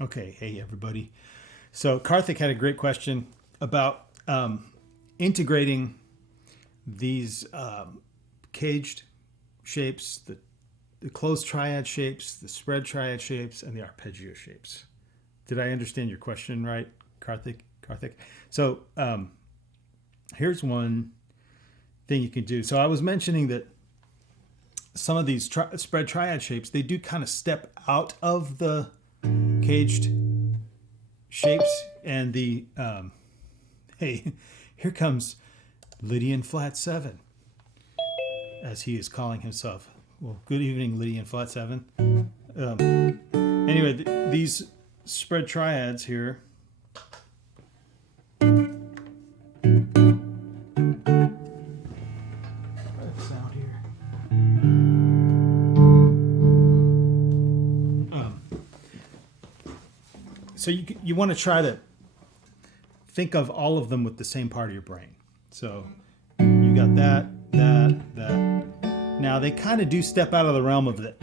Okay, hey everybody. So Karthik had a great question about integrating these caged shapes, the closed triad shapes, the spread triad shapes, and the arpeggio shapes. Did I understand your question right, Karthik? So here's one thing you can do. So I was mentioning that some of these spread triad shapes, they do kind of step out of the caged shapes, and the hey, here comes Lydian Flat 7, as he is calling himself. Well, good evening, Lydian Flat 7. Anyway, these spread triads here, sound here. So you want to try to think of all of them with the same part of your brain. So you got that. Now they kind of do step out of the realm of that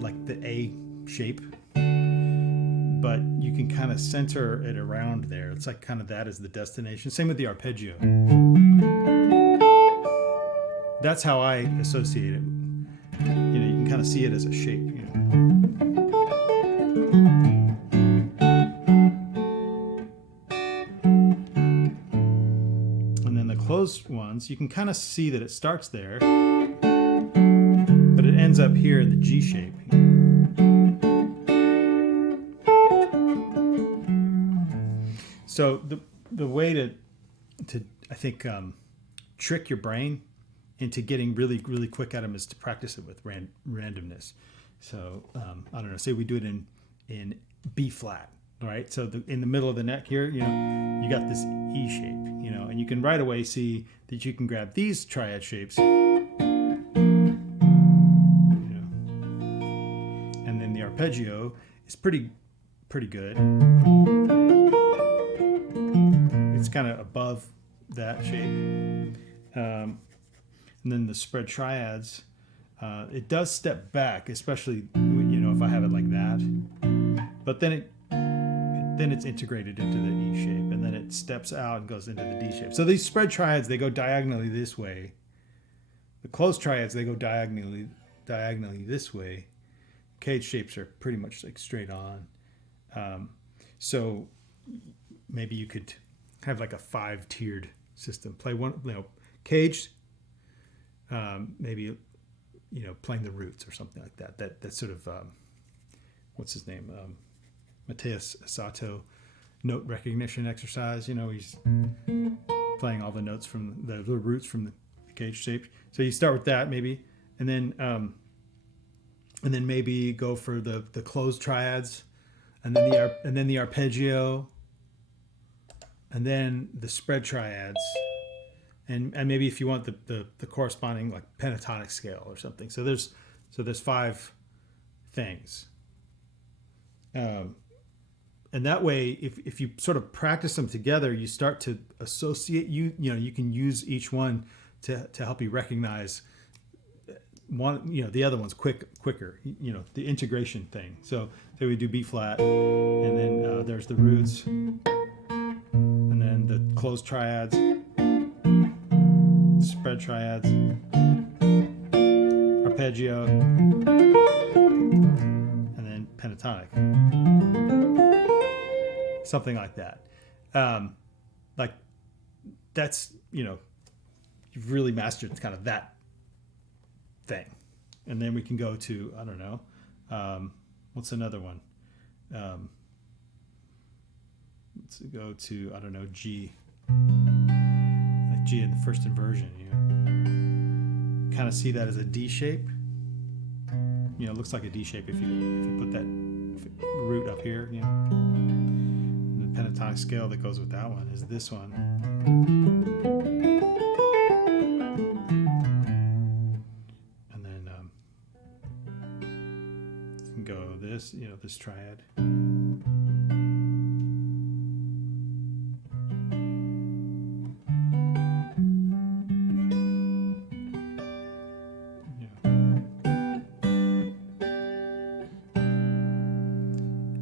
like the A shape, but you can kind of center it around there. It's like kind of that as the destination. Same with the arpeggio. That's how I associate it. You can kind of see it as a shape. And then the closed ones, you can kind of see that it starts there, but it ends up here in the G shape. So the way to I think trick your brain into getting really quick at them is to practice it with randomness. So I don't know. Say we do it in B flat, right? So in the middle of the neck here, you got this E shape, and you can right away see that you can grab these triad shapes, and then the arpeggio is pretty good. It's kind of above that shape. And then the spread triads, it does step back, especially if I have it like that. But then it's integrated into the E shape, and then it steps out and goes into the D shape. So these spread triads, they go diagonally this way. The closed triads, they go diagonally this way. Cage shapes are pretty much like straight on. So maybe you could have like a 5-tiered system. Play one, caged, maybe playing the roots or something like that. That's sort of what's his name, Mateus Sato note recognition exercise. He's playing all the notes from the roots from the cage shape. So you start with that maybe, and then maybe go for the closed triads, and then the arpeggio, and then the spread triads. And maybe if you want the corresponding like pentatonic scale or something. So there's 5 things. And that way, if you sort of practice them together, you start to associate. You can use each one to help you recognize one. The other one's quicker. The integration thing. So we do B flat, and then there's the roots, and then the closed triads, spread triads, arpeggio, and then pentatonic. Something like that. Like that's, you've really mastered kind of that thing. And then we can go to, I don't know, what's another one? Let's go to, I don't know, G. G in the first inversion, kind of see that as a D shape. It looks like a D shape if you put that root up here. And the pentatonic scale that goes with that one is this one. And then you can go this, this triad.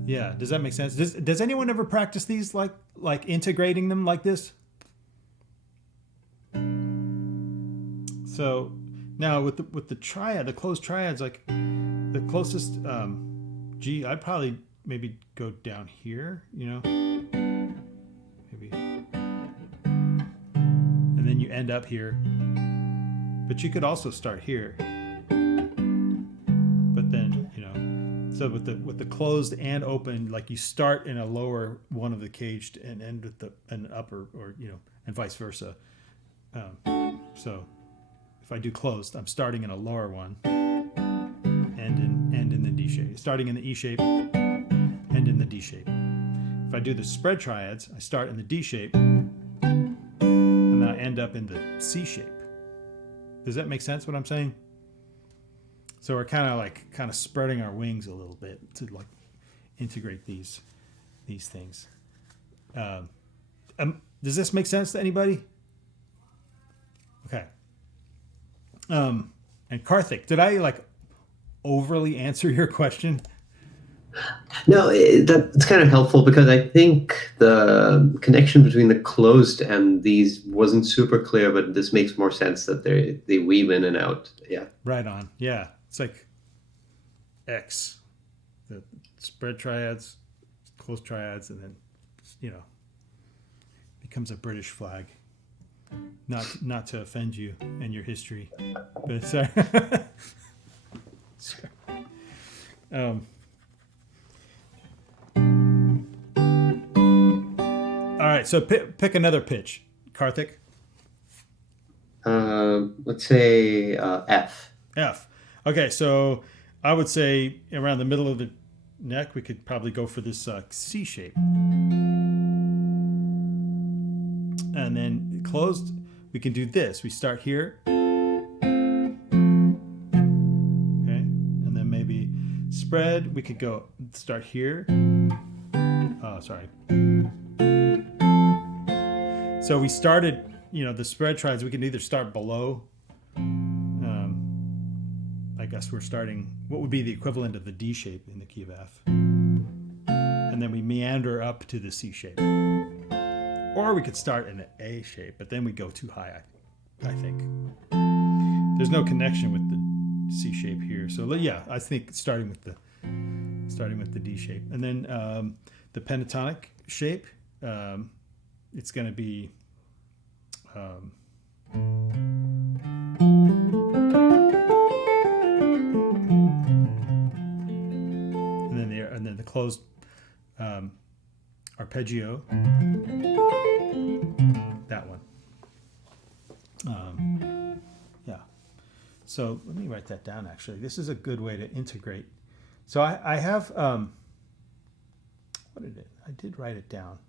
Yeah, Does that make sense? Does anyone ever practice these like integrating them like this? So now with the triad, the closed triads, like the closest G, I'd probably maybe go down here, maybe, and then you end up here. But you could also start here. But then, so with the closed and open, like you start in a lower one of the caged and end with an upper, or and vice versa. So if I do closed, I'm starting in a lower one, end in the D shape. Starting in the E shape, end in the D shape. If I do the spread triads, I start in the D shape, and then I end up in the C shape. Does that make sense what I'm saying? So we're kind of spreading our wings a little bit to like integrate these things. Does this make sense to anybody? Okay. And Karthik, did I like overly answer your question? No, that's kind of helpful because I think the connection between the closed and these wasn't super clear, but this makes more sense that they weave in and out. Yeah. Right on. Yeah. It's like X, the spread triads, closed triads, and then, becomes a British flag. Not to offend you and your history, but sorry. Sorry. All right, so pick another pitch, Karthik. Let's say F. F. Okay, so I would say around the middle of the neck, we could probably go for this C shape. And then closed, we can do this. We start here. Okay, and then maybe spread, we could go start here. Oh, sorry. So we started, the spread triads, we can either start below. I guess we're starting what would be the equivalent of the D shape in the key of F. And then we meander up to the C shape. Or we could start in the A shape, but then we go too high, I think. There's no connection with the C shape here. So yeah, I think starting with the D shape. And then the pentatonic shape, it's going to be and then the closed arpeggio, that one. Yeah. So let me write that down. Actually, this is a good way to integrate. So I have what did it? I did write it down.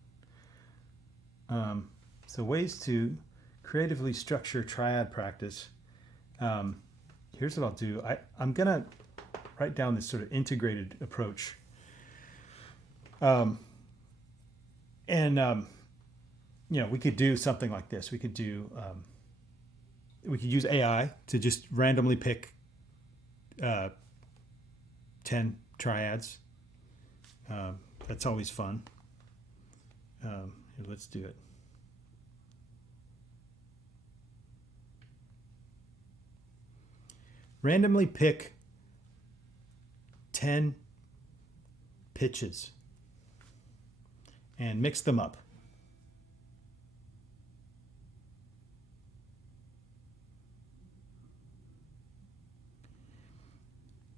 So ways to creatively structure triad practice. Here's what I'll do. I'm gonna write down this sort of integrated approach. We could do something like this. We could use AI to just randomly pick 10 triads. That's always fun. Here, let's do it. Randomly pick 10 pitches and mix them up.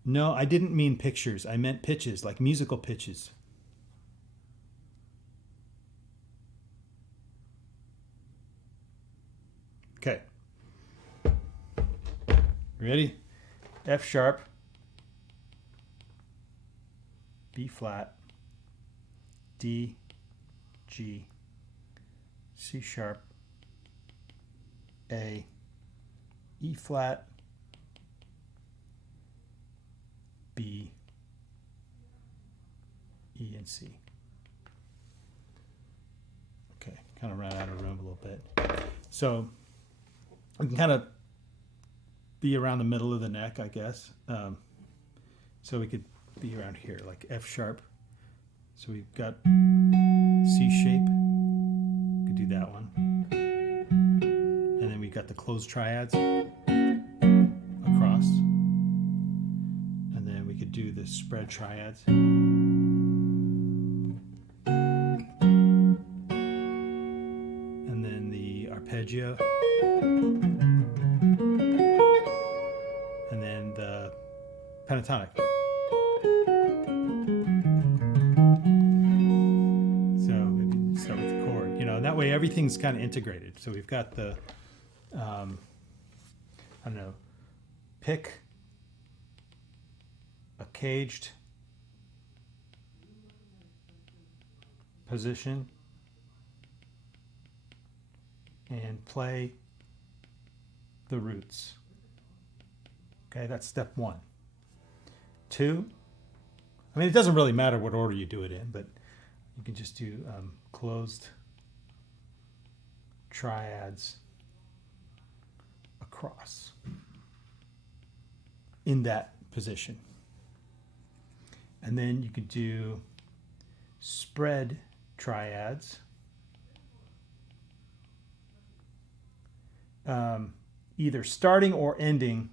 No, I didn't mean pictures. I meant pitches, like musical pitches. Okay. Ready? F sharp, B flat, D, G, C sharp, A, E flat, B, E, and C. Okay, kind of ran out of room a little bit. So we can kind of be around the middle of the neck, I guess. So we could be around here, like F sharp, So we've got C shape. We could do that one. And then we've got the closed triads across. And then we could do the spread triads. And then the arpeggio. And then the pentatonic. So maybe start with the chord. You know, and that way everything's kind of integrated. So we've got the, I don't know, pick a caged position and play the roots. Okay, that's step 1. 2, I mean, it doesn't really matter what order you do it in, but you can just do closed triads across in that position. And then you could do spread triads. Either starting or ending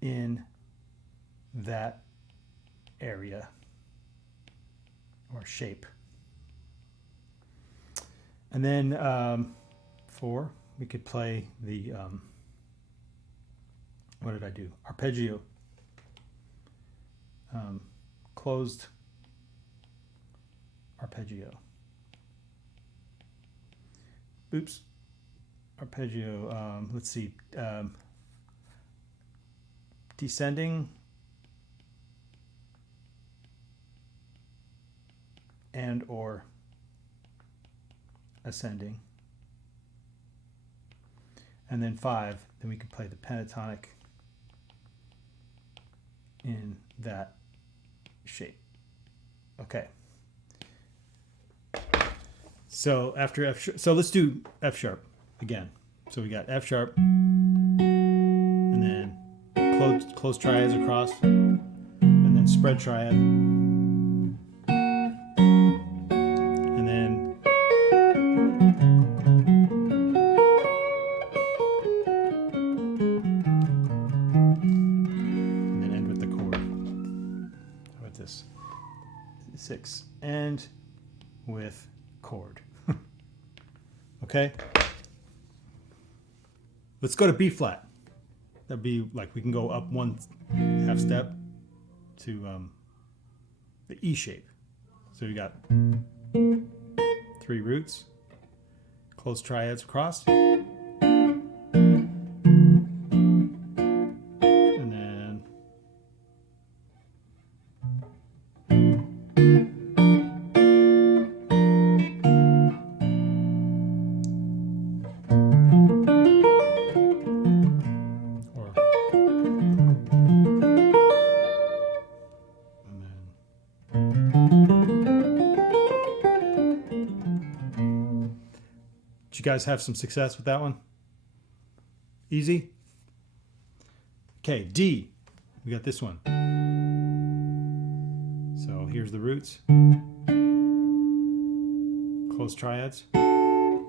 in that area or shape. And then 4, we could play the, what did I do? Arpeggio. Closed arpeggio. Oops. Arpeggio, let's see. Descending and or ascending. And then 5, then we can play the pentatonic in that shape. Okay. So after F sharp, so let's do F sharp again. So we got F sharp and then close triads across and then spread triad. And then end with the chord. How about this? 6 and with chord. Okay. Let's go to B flat. That'd be like we can go up 1/2 step to the E shape. So we got 3 roots, closed triads across, and then did you guys have some success with that one? Easy? Okay, D. We got this one. So here's the roots. Closed triads. And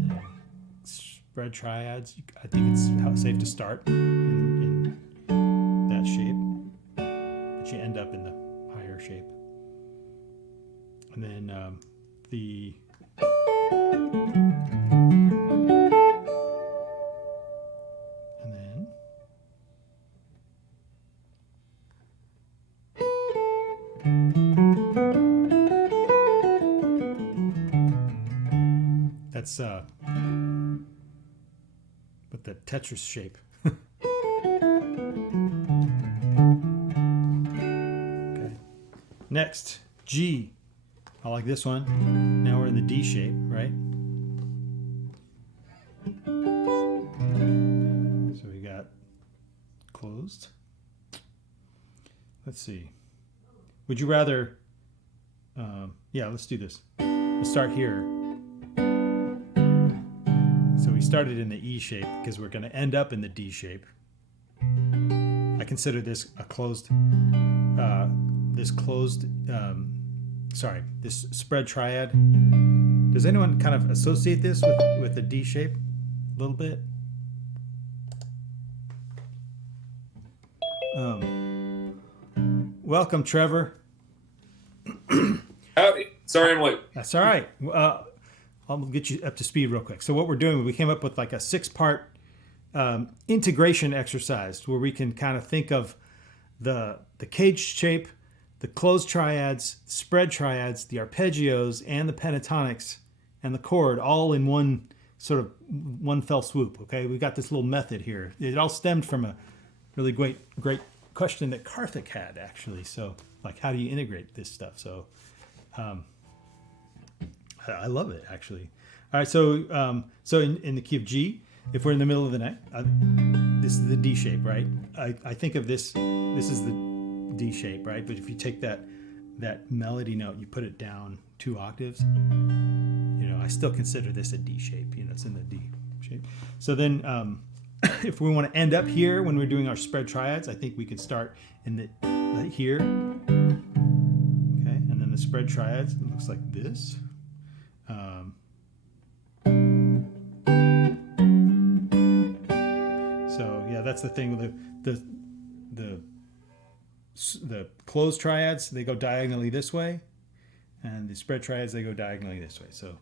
then spread triads. I think it's safe to start in that shape. But you end up in the higher shape. And then the that's with the Tetris shape. Okay. Next, G. I like this one. Now we're in the D shape, right? So we got closed. Let's see. Would you rather, yeah, let's do this. We'll start here. started in the E shape because we're going to end up in the D shape. I consider this a closed, this spread triad. Does anyone kind of associate this with the D shape a little bit? Welcome, Trevor. Howdy. Sorry I'm late. That's all right. I'll get you up to speed real quick. So what we're doing, we came up with like a 6-part integration exercise where we can kind of think of the caged shape, the closed triads, spread triads, the arpeggios, and the pentatonics, and the chord all in one fell swoop. Okay, we got this little method here. It all stemmed from a really great question that Karthik had, actually. So, like, how do you integrate this stuff? So, I love it, actually. All right, so in the key of G, if we're in the middle of the night, this is the D shape, right? I think of this is the D shape, right? But if you take that melody note, you put it down 2 octaves, I still consider this a D shape. It's in the D shape. So then, if we want to end up here when we're doing our spread triads, I think we could start in the here. Okay, and then the spread triads, it looks like this. So yeah, that's the thing with the closed triads. They go diagonally this way, and the spread triads, they go diagonally this way. So.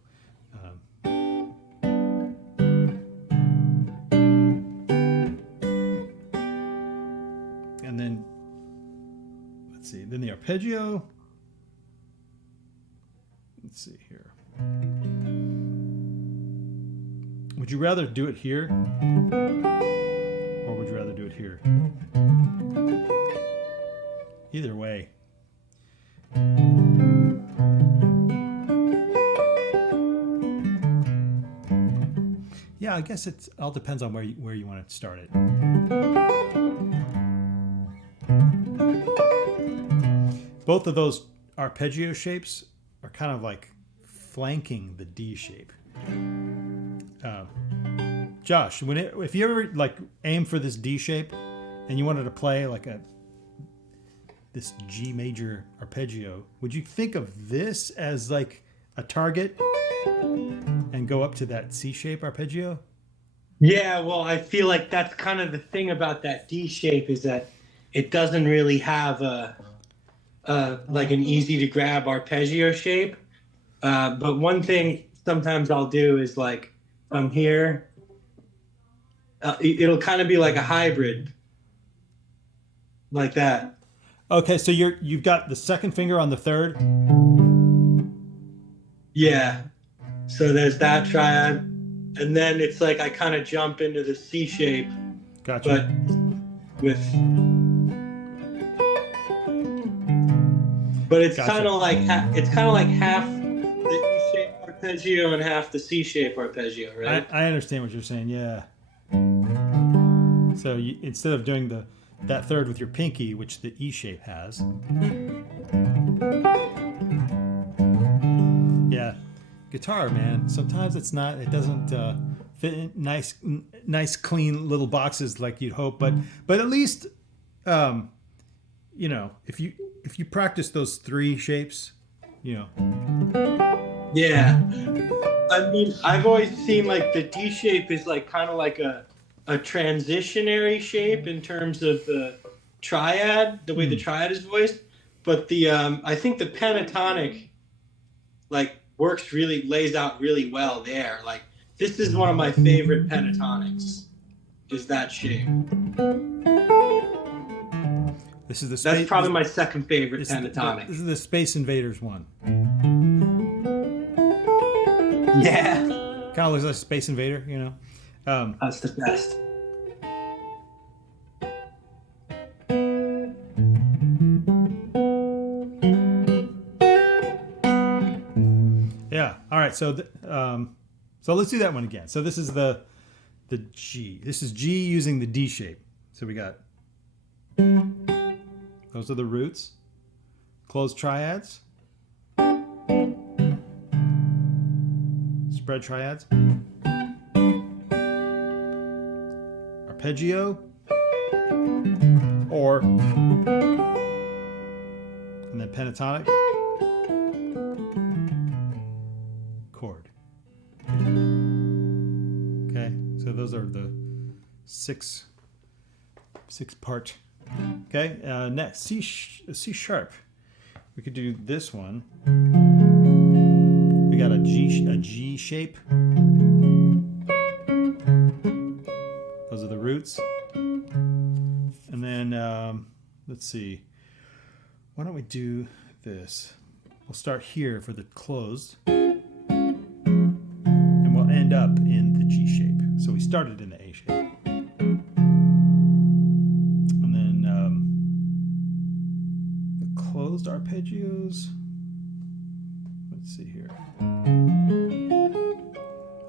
And then, let's see, then the arpeggio. Let's see here. Would you rather do it here? Or would you rather do it here? Either way. Yeah, I guess it all depends on where you want to start it. Both of those arpeggio shapes are kind of like flanking the D shape. Josh, if you ever like aim for this D shape and you wanted to play like this G major arpeggio, would you think of this as like a target and go up to that C shape arpeggio? Yeah, well, I feel like that's kind of the thing about that D shape is that it doesn't really have like an easy to grab arpeggio shape. But one thing sometimes I'll do is like from here, it'll kind of be like a hybrid, like that. Okay, so you've got the second finger on the third. Yeah. So there's that triad, and then it's like I kind of jump into the C shape. Gotcha. But it's Gotcha. kind of like half the E shape arpeggio and half the C shape arpeggio, right? I understand what you're saying. Yeah. So instead of doing that third with your pinky, which the E shape has. Yeah. Guitar, man. Sometimes it doesn't fit in nice clean little boxes like you'd hope, but at least if you practice those 3 shapes, Yeah. I mean, I've always seen like the D shape is like kind of like a transitionary shape in terms of the triad, the way the triad is voiced. But I think the pentatonic like lays out really well there. Like this is one of my favorite pentatonics, is that shape. This is That's probably my second favorite pentatonic. This is the Space Invaders one. Yeah. Kind of looks like a Space Invader, That's the best. Yeah. All right. So let's do that one again. So this is the G. This is G using the D shape. So we got those are the roots, closed triads, spread triads, arpeggio, or, and then pentatonic, chord. Okay, so those are the six part. Okay, next C sharp. We could do this one. We got a G shape. Those are the roots. And then let's see. Why don't we do this? We'll start here for the closed, and we'll end up in the G shape. So we started in the A shape. And then the closed arpeggios. Let's see here.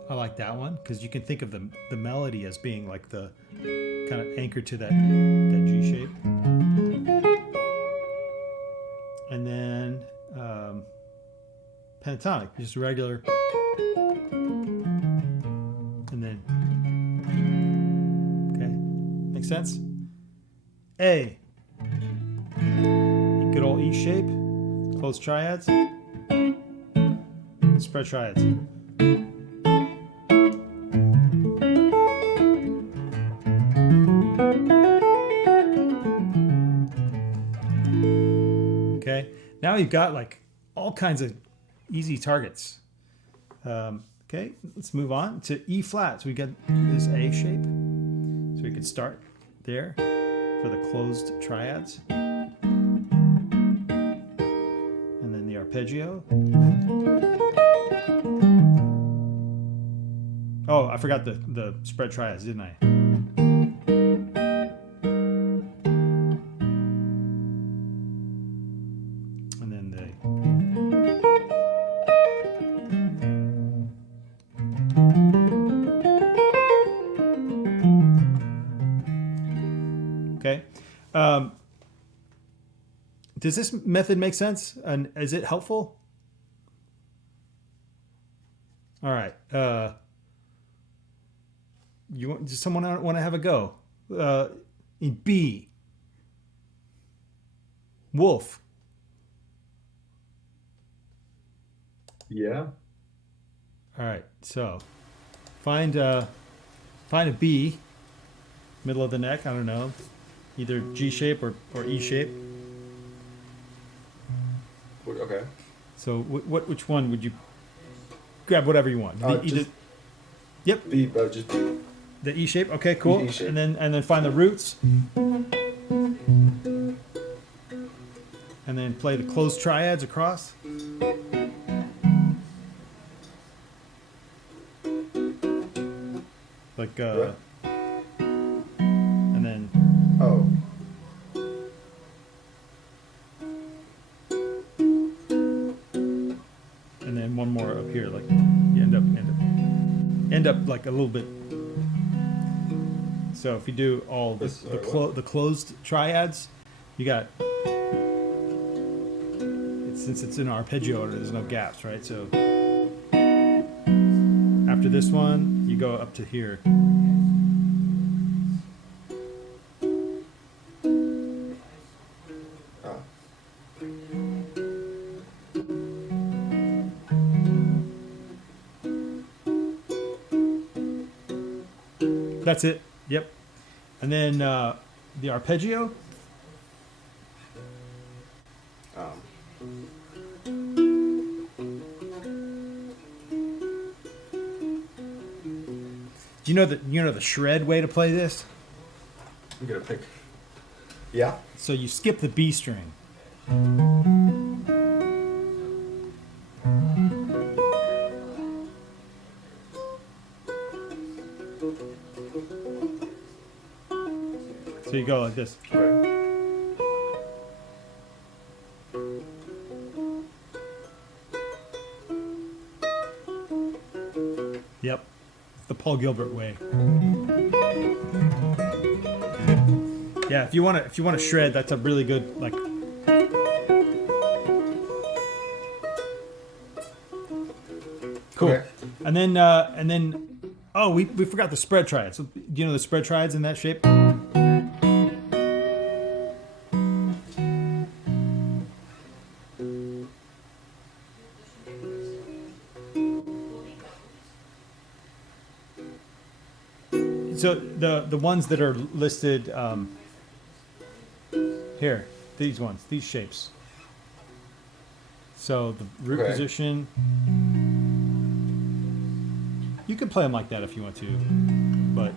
I like that one because you can think of the melody as being like the kind of anchor to that G shape. And then pentatonic, just regular. And then, okay, makes sense? A, good old E shape, closed triads, spread triads. Okay, now you've got like all kinds of easy targets. Okay, let's move on to E flat. So we got this A shape. So we could start there for the closed triads. And then the arpeggio. Oh, I forgot the spread triads, didn't I? And then okay. Does this method make sense? And is it helpful? All right. Does someone want to have a go? In B. Wolf. Yeah. All right. So find a B, middle of the neck. I don't know, either G shape or E shape. Okay. So which one would you grab? Whatever you want. Just yep. B, just B. The E shape. Okay, cool. E shape. And then find the roots. And then play the closed triads across. Like What? and then Oh. and then one more up here, like you end up like a little bit. So if you do all the closed triads, you got, since it's an arpeggio order, there's no gaps, right? So after this one, you go up to here. Oh. That's it. Yep. And then the arpeggio. Do you know the shred way to play this? I'm gonna pick. Yeah. So you skip the B string. So you go like this. Okay. Yep. The Paul Gilbert way. Yeah, if you want to shred, that's a really good like. Cool. Okay. And then Oh, we forgot the spread triads. So, do you know the spread triads in that shape? So the ones that are listed here, these ones, these shapes. So the root Okay. position, you can play them like that if you want to, but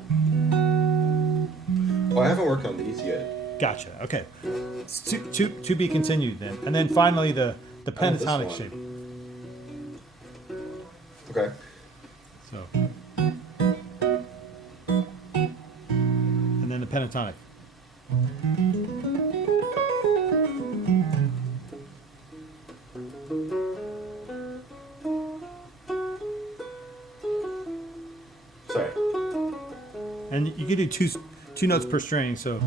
Oh, I haven't worked on these yet. gotcha. Okay, it's to be continued then, and then finally the this pentatonic one. shape. Okay. So, and then the pentatonic. Sorry. And you can do two notes per string. So,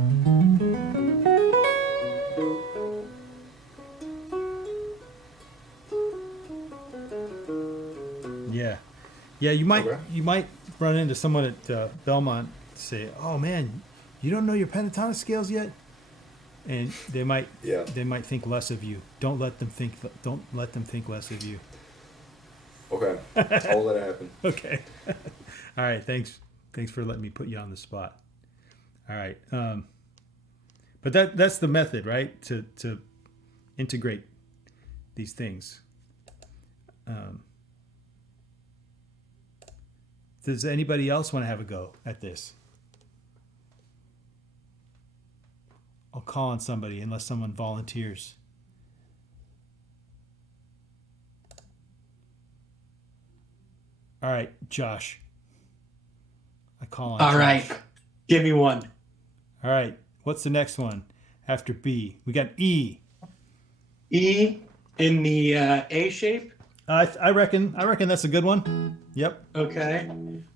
yeah, you might Okay. run into someone at Belmont say, "Oh man, you don't know your pentatonic scales yet," and they might Yeah. think less of you. Don't let them think less of you. Okay. I'll let it happen. Okay. All right. Thanks for letting me put you on the spot. All right. But that's the method, right? To integrate these things. Does anybody else want to have a go at this? I'll call on somebody unless someone volunteers. All right, Josh. I call on All Josh. right. Give me one. All right. What's the next one after B? We got E. E in the A shape. I reckon that's a good one. Yep. Okay.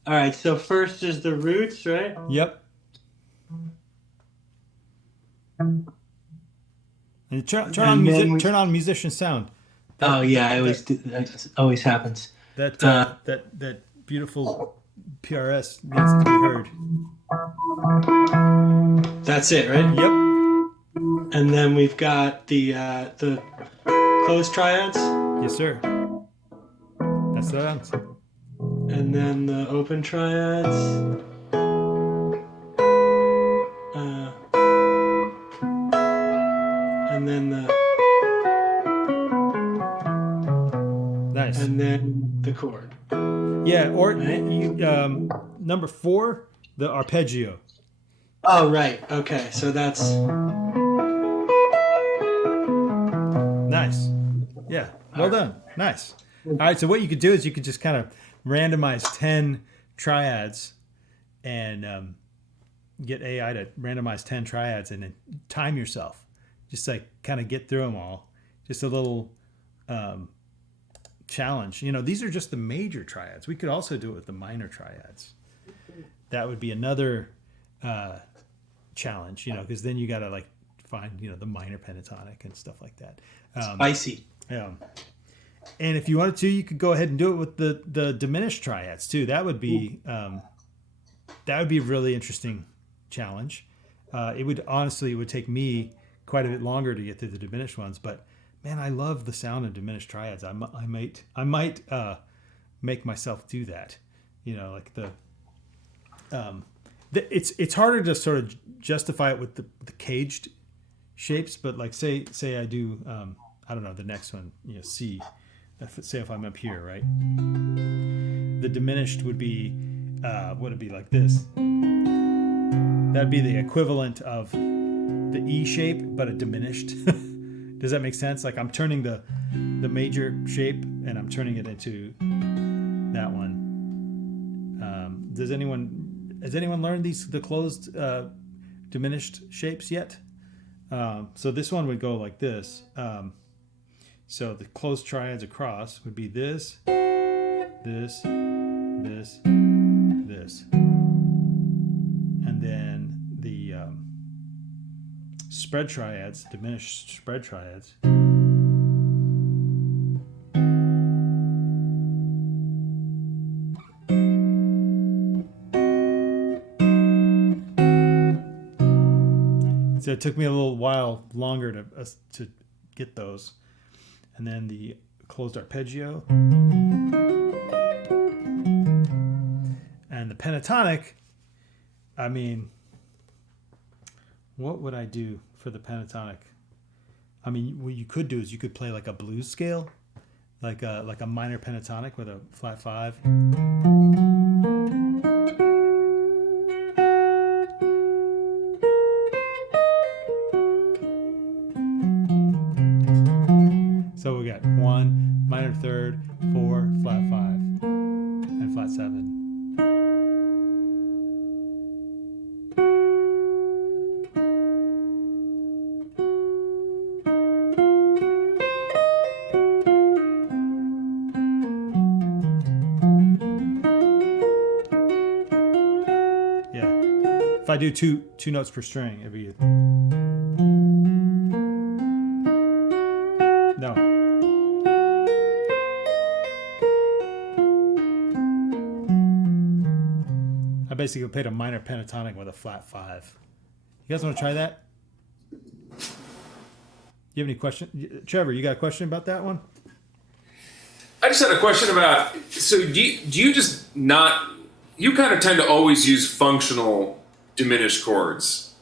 All right. So first is the roots, right? Yep. And turn on musician sound. Oh yeah, I always do. That always happens. That beautiful PRS needs to be heard. That's it, right? Yep. And then we've got the closed triads, Yes, sir. That's the answer. and then the open triads. And then Nice. and then the chord. Yeah, or Right. you, number 4, the arpeggio. Oh right. Okay. So that's Nice. Yeah. Well done. Nice. All right. So what you could do is you could just kind of randomize 10 triads and get AI to randomize 10 triads and then time yourself. Just like kind of get through them all. Just a little challenge. You know, these are just the major triads. We could also do it with the minor triads. That would be another challenge, you know, because then you got to like find, you know, the minor pentatonic and stuff like that. spicy. And if you wanted to, you could go ahead and do it with the diminished triads too. That would be a really interesting challenge. It would take me quite a bit longer to get through the diminished ones, but man, I love the sound of diminished triads. I might make myself do that. You know, like it's harder to sort of justify it with the caged shapes, but like say I do I don't know, the next one, you know, C. Say if I'm up here, right? The diminished would be would it be like this? That'd be the equivalent of the E shape, but a diminished. Does that make sense? Like I'm turning the major shape and I'm turning it into that one. Has anyone learned the closed diminished shapes yet? So this one would go like this. So the closed triads across would be this, this, this, this. And then the spread triads, diminished spread triads. So it took me a little while longer to get those. And then the closed arpeggio. And the pentatonic, I mean, what would I do for the pentatonic? I mean, what you could do is you could play like a blues scale, like a minor pentatonic with a flat 5. So we got 1 minor third, 4 flat 5, and flat 7. If I do two notes per string, it'd be no. I basically played a minor pentatonic with a flat 5. You guys want to try that? You have any question? Trevor, you got a question about that one? I just had a question about, so do you just not, you kind of tend to always use functional diminished chords.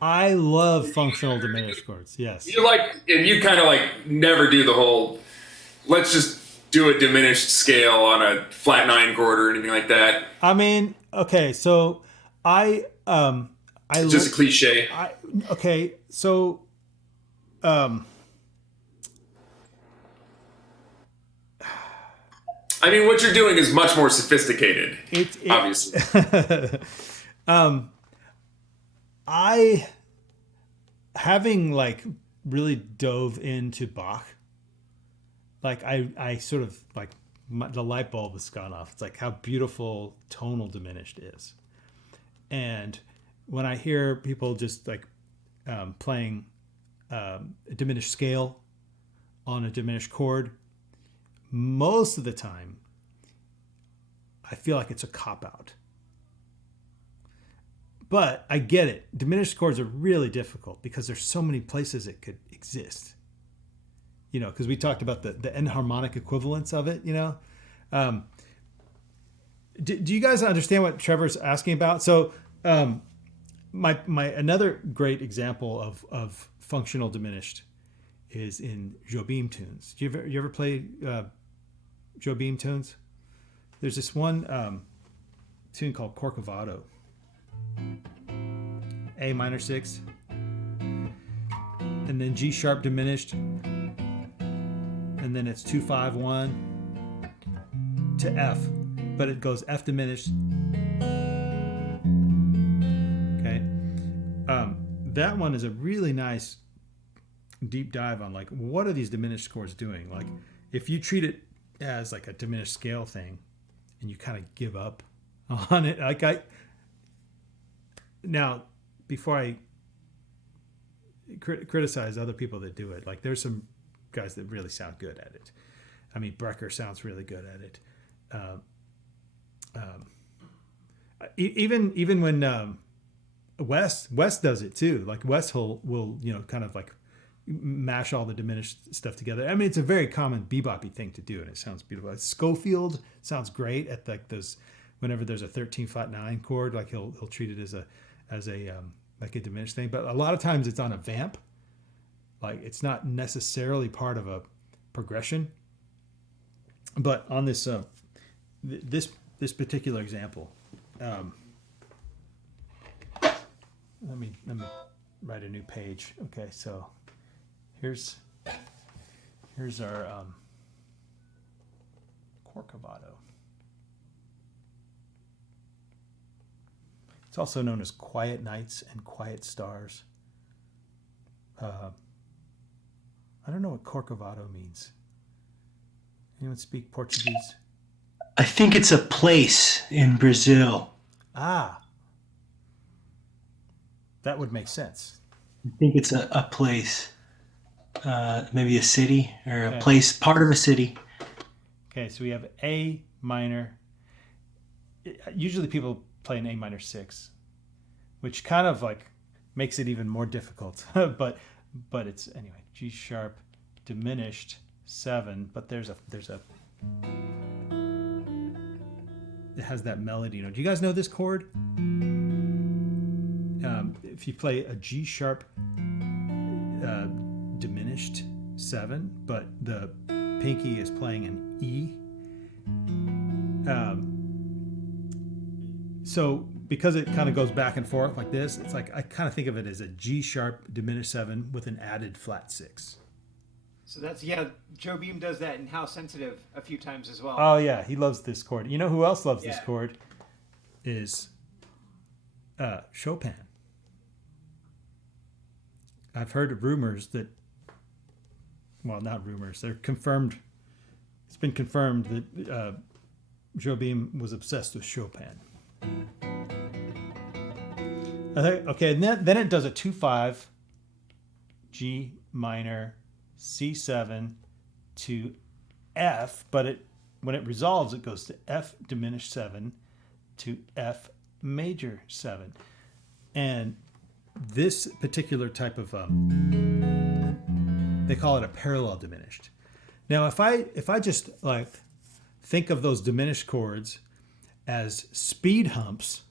I love functional diminished chords, yes. You and you kind of never do the whole, let's just do a diminished scale on a flat 9 chord or anything like that. I mean, okay, so I just a cliche. Okay, so I mean, what you're doing is much more sophisticated, obviously. I, having really dove into Bach, I sort of the light bulb has gone off. It's how beautiful tonal diminished is. And when I hear people just playing a diminished scale on a diminished chord, most of the time, I feel like it's a cop-out. But I get it. Diminished chords are really difficult because there's so many places it could exist. Because we talked about the enharmonic equivalence of it, Do you guys understand what Trevor's asking about? So my another great example of functional diminished is in Jobim tunes. Do you ever play Jobim tunes? There's this one tune called Corcovado. A minor 6, and then G sharp diminished, and then it's 2 5 1 to F, but it goes F diminished. Okay, that one is a really nice deep dive on what are these diminished chords doing? If you treat it as a diminished scale thing, and you kind of give up on it, now, before I criticize other people that do it, there's some guys that really sound good at it. I mean, Brecker sounds really good at it. Even when Wes does it too. Wes will kind of mash all the diminished stuff together. I mean, it's a very common bebop-y thing to do, and it sounds beautiful. Schofield sounds great at those. Whenever there's a 13 flat 9 chord, he'll treat it as a diminished thing, but a lot of times it's on a vamp. It's not necessarily part of a progression. But on this this particular example, let me write a new page. Okay, so here's our Corcovado. It's also known as Quiet Nights and Quiet Stars. I don't know what Corcovado means. Anyone speak Portuguese? I think it's a place in Brazil. Ah. That would make sense. I think it's a place. Maybe a city or a place, part of a city. Okay, so we have A minor. Usually people play an A minor 6, which kind of makes it even more difficult. but it's anyway, G sharp diminished 7, but there's a it has that melody. Do you guys know this chord? If you play a G sharp diminished 7, but the pinky is playing an E. So because it kind of goes back and forth like this, it's like I kind of think of it as a G sharp diminished 7 with an added flat 6. So that's, Joe Beam does that in How Sensitive a few times as well. Oh yeah, he loves this chord. You know who else loves this chord? Is Chopin. I've heard rumors that, well, not rumors, they're confirmed. It's been confirmed that Joe Beam was obsessed with Chopin. Okay, and then it does a 2-5, G minor, C7 to F, but when it resolves, it goes to F diminished 7 to F major 7. And this particular type of, they call it a parallel diminished. Now, if I just like think of those diminished chords as speed humps,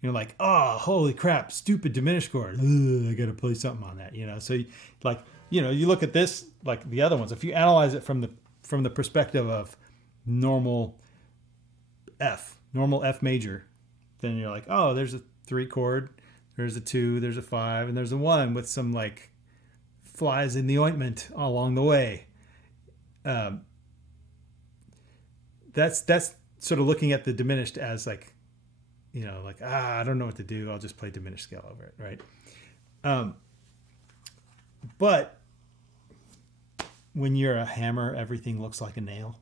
like, oh, holy crap, stupid diminished chord. Ugh, I got to play something on that, So you look at this like the other ones. If you analyze it from the perspective of normal F major, then you're like, oh, there's a 3 chord, there's a 2, there's a 5, and there's a 1 with some like flies in the ointment all along the way. That's sort of looking at the diminished as like, I don't know what to do. I'll just play diminished scale over it, right? But when you're a hammer, everything looks like a nail.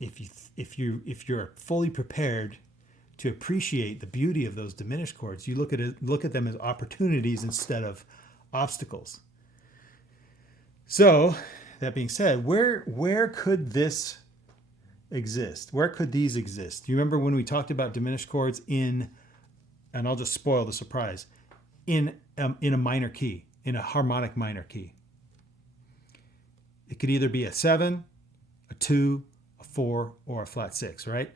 If you're fully prepared to appreciate the beauty of those diminished chords, you look at them as opportunities instead of obstacles. So, that being said, where could this exist? Where could these exist? Do you remember when we talked about diminished chords and I'll just spoil the surprise, in a minor key, in a harmonic minor key? It could either be a 7, a 2, a 4, or a flat 6, right?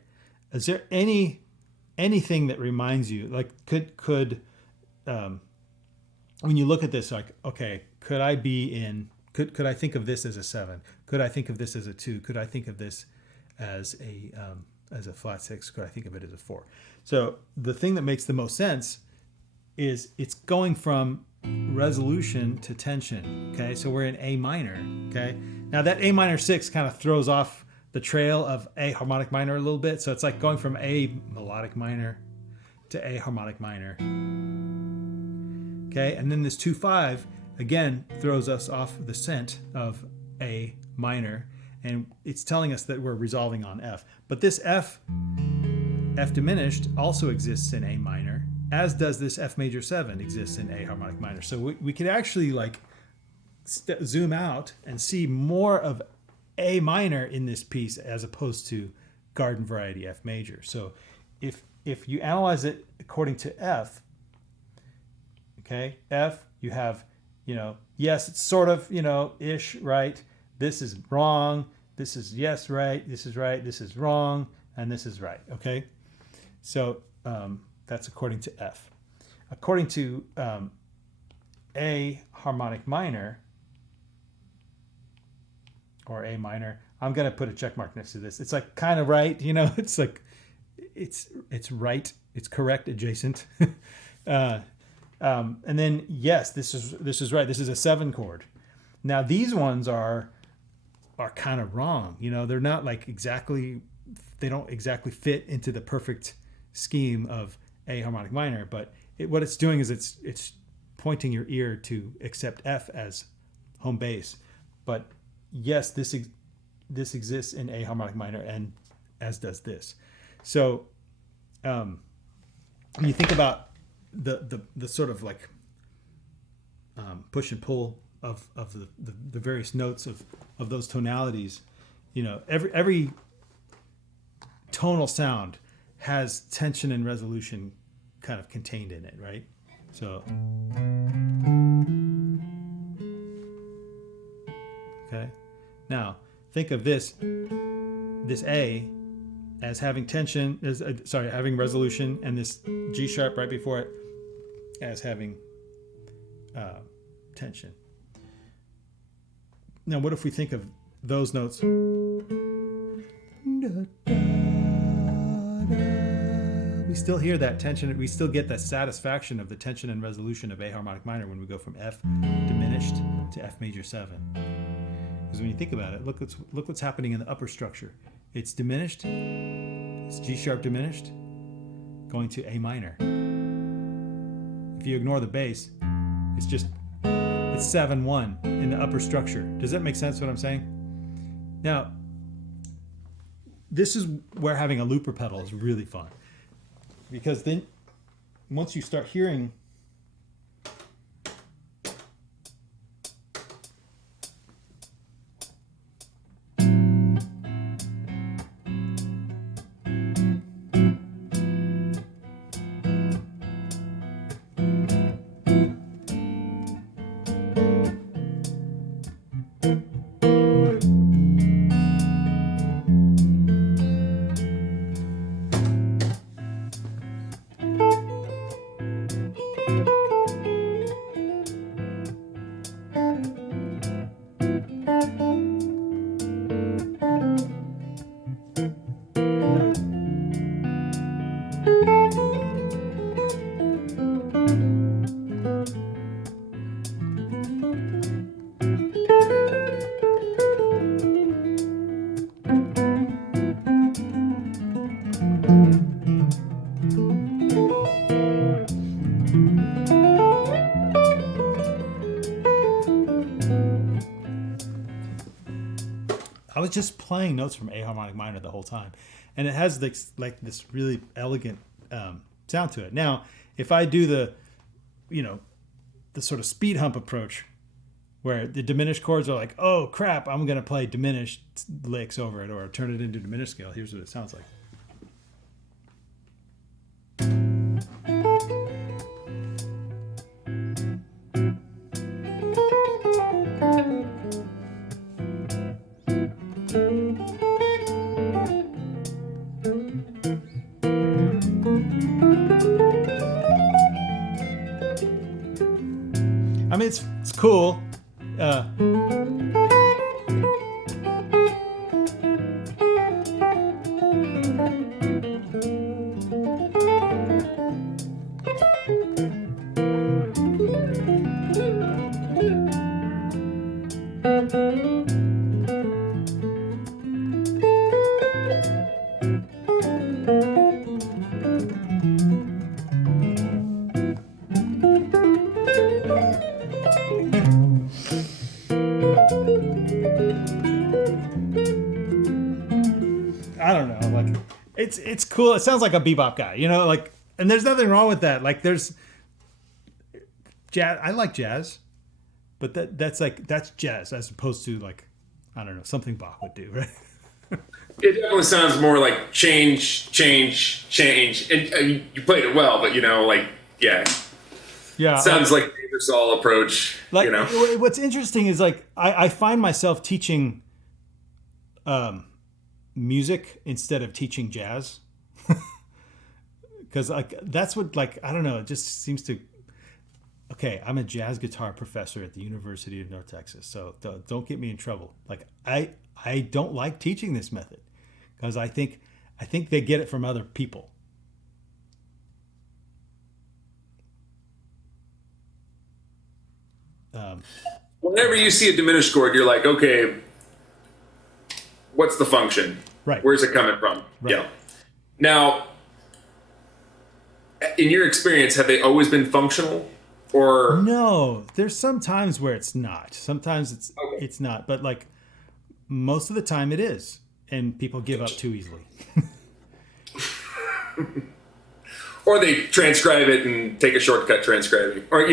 Is there anything that reminds you, like could when you look at this, like, okay, could I think of this as a 7? Could I think of this as a 2? Could I think of this as a flat 6? Could I think of it as a 4? So the thing that makes the most sense is it's going from resolution to tension. Okay, so we're in A minor. Okay, now that A minor 6 kind of throws off the trail of A harmonic minor a little bit. So it's like going from A melodic minor to A harmonic minor. Okay, and then this 2-5 again throws us off the scent of A minor, and it's telling us that we're resolving on F. But this F diminished also exists in A minor, as does this F major 7 exists in A harmonic minor. So we could actually like zoom out and see more of A minor in this piece as opposed to garden variety F major. So if you analyze it according to F, okay, F, you have, yes, it's sort of, ish, right? This is wrong. This is yes, right. This is right. This is wrong. And this is right. Okay. So that's according to F. According to A harmonic minor, or A minor, I'm going to put a check mark next to this. It's like kind of right. It's like, it's right. It's correct adjacent. And then, yes, this is right. This is a 7 chord. Now these ones are kind of wrong. They're not like exactly, they don't exactly fit into the perfect scheme of A harmonic minor, but what it's doing is it's pointing your ear to accept F as home base. But yes, this exists in A harmonic minor, and as does this. So when you think about the sort of like push and pull of the various notes of those tonalities, every tonal sound has tension and resolution kind of contained in it, right? So, okay. Now, think of this A as having tension, having resolution, and this G sharp right before it as having tension. Now, what if we think of those notes? We still hear that tension. We still get that satisfaction of the tension and resolution of A harmonic minor when we go from F diminished to F major 7. Because when you think about it, look what's happening in the upper structure. It's diminished. It's G sharp diminished, going to A minor. If you ignore the bass, it's 7-1 in the upper structure. Does that make sense what I'm saying? Now, this is where having a looper pedal is really fun. Because then once you start hearing I was just playing notes from A harmonic minor the whole time, and it has this really elegant sound to it. Now, if I do the sort of speed hump approach, where the diminished chords are like, oh crap, I'm gonna play diminished licks over it, or turn it into diminished scale. Here's what it sounds like. I mean, it's cool. I don't know, like it's cool. It sounds like a bebop guy, and there's nothing wrong with that. Like there's jazz. I like jazz, but that's jazz as opposed to I don't know, something Bach would do, right? It definitely sounds more like change, and you played it well, but yeah. Sounds like the Ingersoll approach. What's interesting is I find myself teaching music instead of teaching jazz, because that's what I don't know, it just seems to. Okay, I'm a jazz guitar professor at the University of North Texas, so don't get me in trouble. I don't like teaching this method because I think they get it from other people. Whenever you see a diminished chord, you're like, okay, what's the function? Right. Where's it coming from? Right. Yeah. Now, in your experience, have they always been functional? Or no, there's some times where it's not. Sometimes it's not, but most of the time it is, and people give up too easily. Or they transcribe it and take a shortcut transcribing, or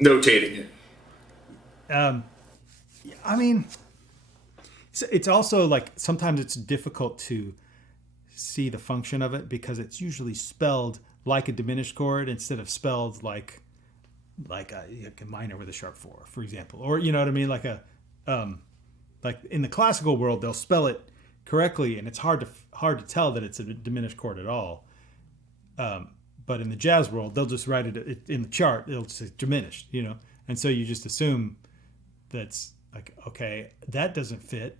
notating it. I mean, it's also sometimes it's difficult to see the function of it because it's usually spelled like a diminished chord instead of spelled like a minor with a sharp 4, for example, or you know what I mean, like like in the classical world they'll spell it correctly, and it's hard to tell that it's a diminished chord at all. But in the jazz world, they'll just write it in the chart. It'll say diminished, you know, and so you just assume that's like, okay, that doesn't fit,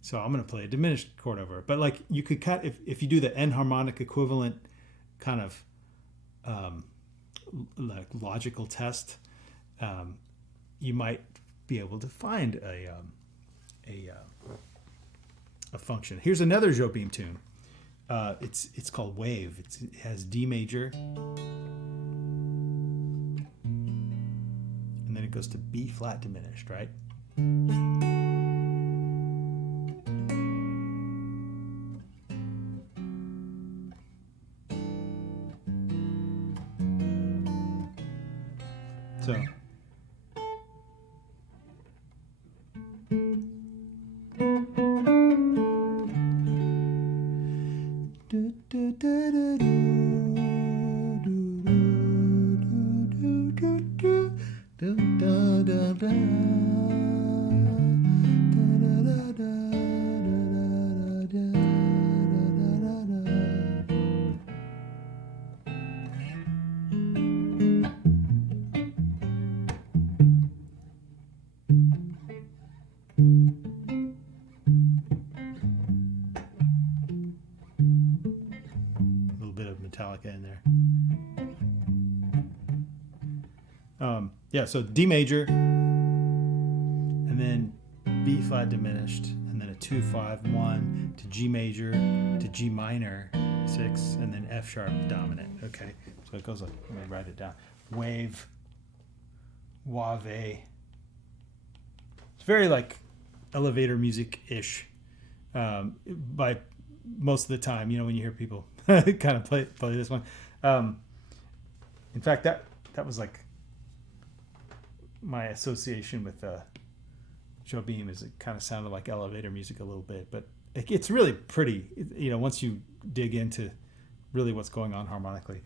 so I'm going to play a diminished chord over it. But like you could if you do the enharmonic equivalent kind of like logical test, you might be able to find a function. Here's another Jobim tune. It's called Wave. It has D major, and then it goes to B flat diminished, right? So. In there. Yeah, so D major, and then B flat diminished, and then a 2-5-1 to G major to G minor 6, and then F sharp dominant. Okay, so it goes like, let me write it down. Wave, wave. It's very like elevator music-ish. By most of the time, you know, when you hear people kind of play this one. In fact, that was like my association with Jobim, is it kind of sounded like elevator music a little bit, but it's really pretty, you know, once you dig into really what's going on harmonically.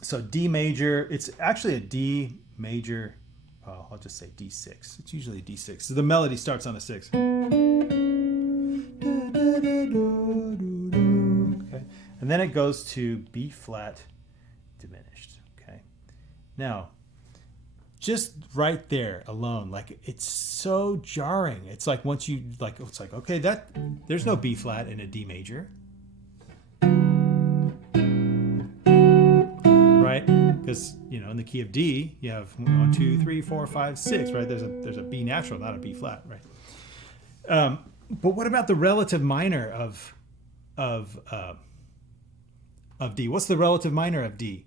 So D major, it's actually a D major, I'll just say D6. It's usually a D6. So the melody starts on a 6. Okay. And then it goes to B flat diminished. Okay. Now, just right there alone, like it's so jarring. It's like once you like, it's like, okay, that there's no B flat in a D major, right? Because you know in the key of D you have 1, 2, 3, 4, 5, 6, right? There's a B natural, not a B flat, right? But what about the relative minor of D? What's the relative minor of D?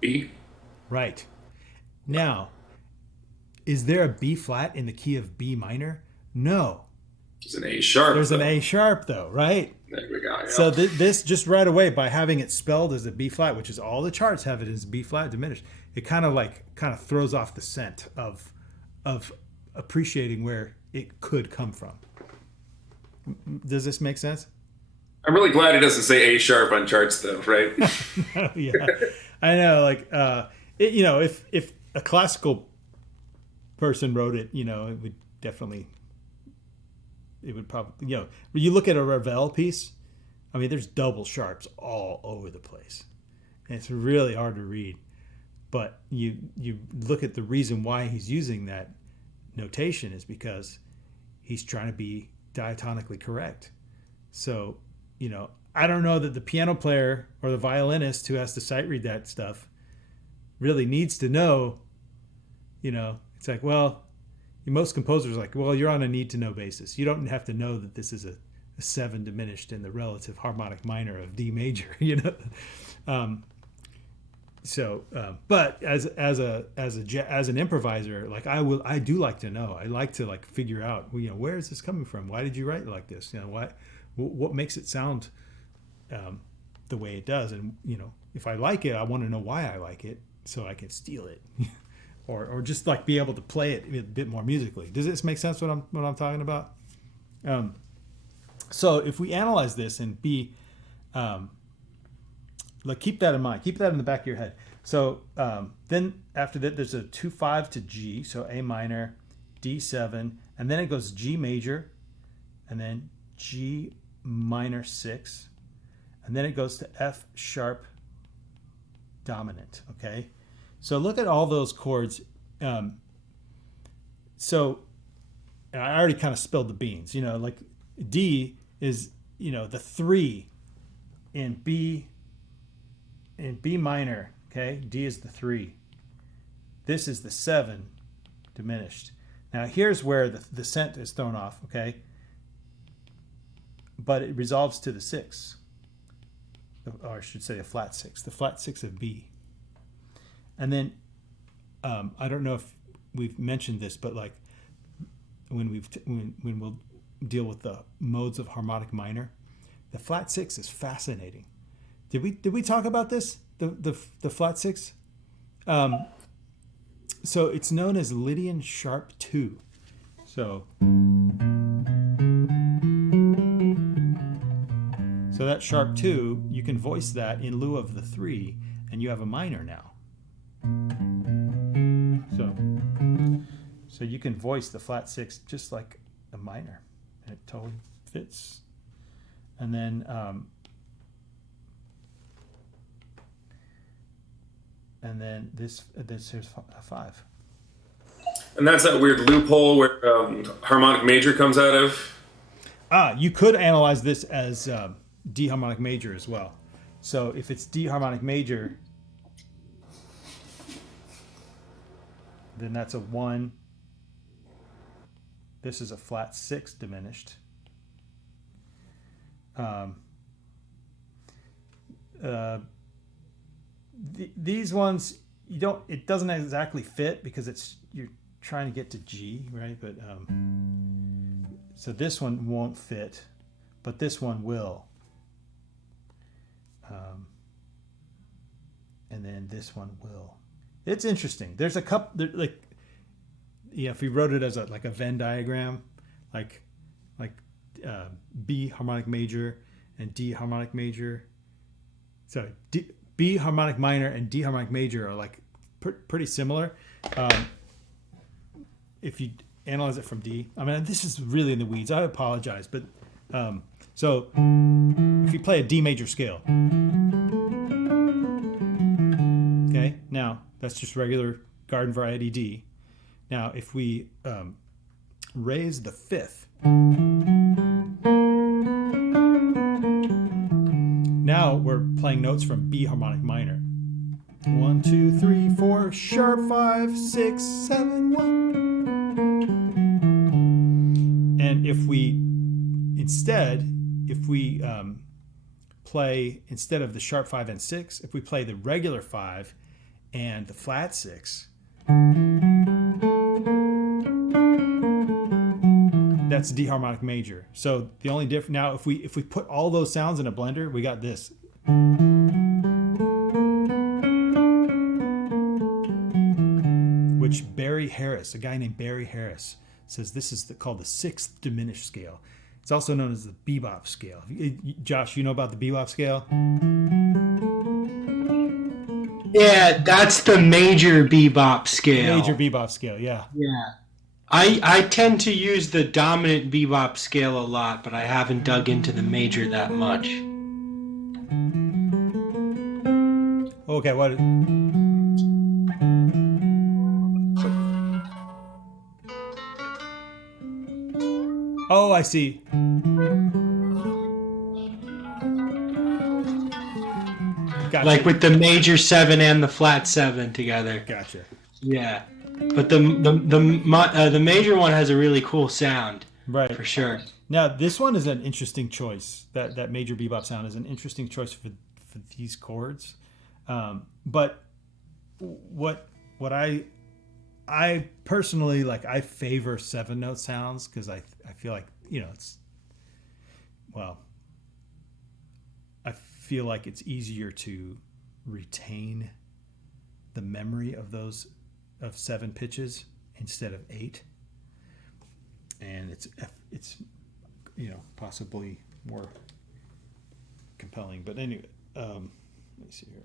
B. Right. Now, is there a B flat in the key of B minor? No. There's an A sharp. There's an A sharp though, right? There we go. Yeah. So this just right away, by having it spelled as a B flat, which is all the charts have it as B flat diminished, it kind of throws off the scent of appreciating where it could come from. Does this make sense? I'm really glad it doesn't say A sharp on charts though, right? Yeah, I know. Like, you know, if a classical person wrote it, you know, it would probably, you know, when you look at a Ravel piece, I mean, there's double sharps all over the place, and it's really hard to read. But you look at the reason why he's using that notation is because he's trying to be diatonically correct. So, you know, I don't know that the piano player or the violinist who has to sight read that stuff really needs to know, you know, it's like, well, most composers are like, well, you're on a need to know basis. You don't have to know that this is a 7 diminished in the relative harmonic minor of D major, you know? But as an improviser, like I do like to know. I like to like figure out, you know, where is this coming from? Why did you write it like this? You know, what makes it sound the way it does? And you know, if I like it, I want to know why I like it, so I can steal it, or just like be able to play it a bit more musically. Does this make sense? What I'm talking about? So if we analyze this in B, like keep that in mind. Keep that in the back of your head. So then after that, there's a 2-5 to G, so A minor, D7, and then it goes G major, and then G minor 6, and then it goes to F sharp dominant. Okay, so look at all those chords. So I already kind of spilled the beans. Like D is the 3 in B minor. Okay, D is the 3. This is the 7 diminished. Now here's where the scent is thrown off. Okay, but it resolves to the 6, or I should say a flat 6, the flat 6 of B. And then I don't know if we've mentioned this, but like when we'll deal with the modes of harmonic minor, the flat 6 is fascinating. Did we talk about this? The flat 6? So it's known as Lydian sharp 2. So that sharp 2, you can voice that in lieu of the 3, and you have a minor now. So you can voice the flat 6 just like a minor, and it totally fits. And then this here's a 5. And that's that weird loophole where harmonic major comes out of. You could analyze this as D harmonic major as well. So if it's D harmonic major, then that's a 1. This is a flat 6 diminished. These ones, it doesn't exactly fit because you're trying to get to G, right? But so this one won't fit, but this one will. And then this one will. It's interesting. There's a couple, like, if we wrote it as a Venn diagram, like B harmonic major and D harmonic major. So B harmonic minor and D harmonic major are like pretty similar. If you analyze it from D, I mean, this is really in the weeds. I apologize, but so if you play a D major scale, okay, now that's just regular garden variety D. Now, if we raise the 5th, now we're playing notes from B harmonic minor. 1, 2, 3, 4, sharp 5, 6, 7, 1. And if we play, instead of the sharp 5 and 6, if we play the regular 5 and the flat 6, that's D harmonic major. So the only difference now, if we put all those sounds in a blender, we got this. Which Barry Harris, a guy named Barry Harris, says this is called the 6th diminished scale. It's also known as the bebop scale. Josh, you know about the bebop scale? Yeah, that's the major bebop scale. Major bebop scale, yeah. Yeah. I tend to use the dominant bebop scale a lot, but I haven't dug into the major that much. Okay, what? Oh, I see. Gotcha. Like with the major 7 and the flat 7 together. Gotcha. Yeah. But the major one has a really cool sound, right? For sure. Now this one is an interesting choice. That major bebop sound is an interesting choice for these chords. But what I personally like, I favor 7-note sounds because I feel like I feel like it's easier to retain the memory of 7 pitches instead of 8, and it's possibly more compelling. But anyway, let me see here.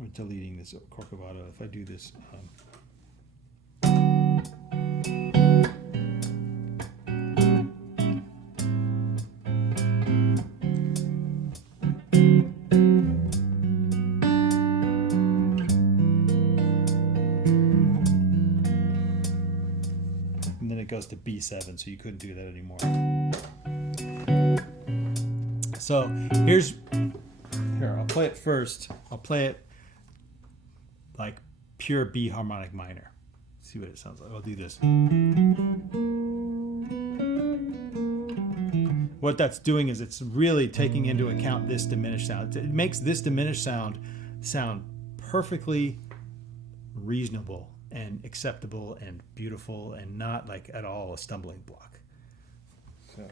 I'm deleting this Corcovado. If I do this, and then it goes to B7, so you couldn't do that anymore. So here, I'll play it first. I'll play it like pure B harmonic minor. See what it sounds like. I'll do this. What that's doing is it's really taking into account this diminished sound. It makes this diminished sound perfectly reasonable and acceptable and beautiful and not like at all a stumbling block. So.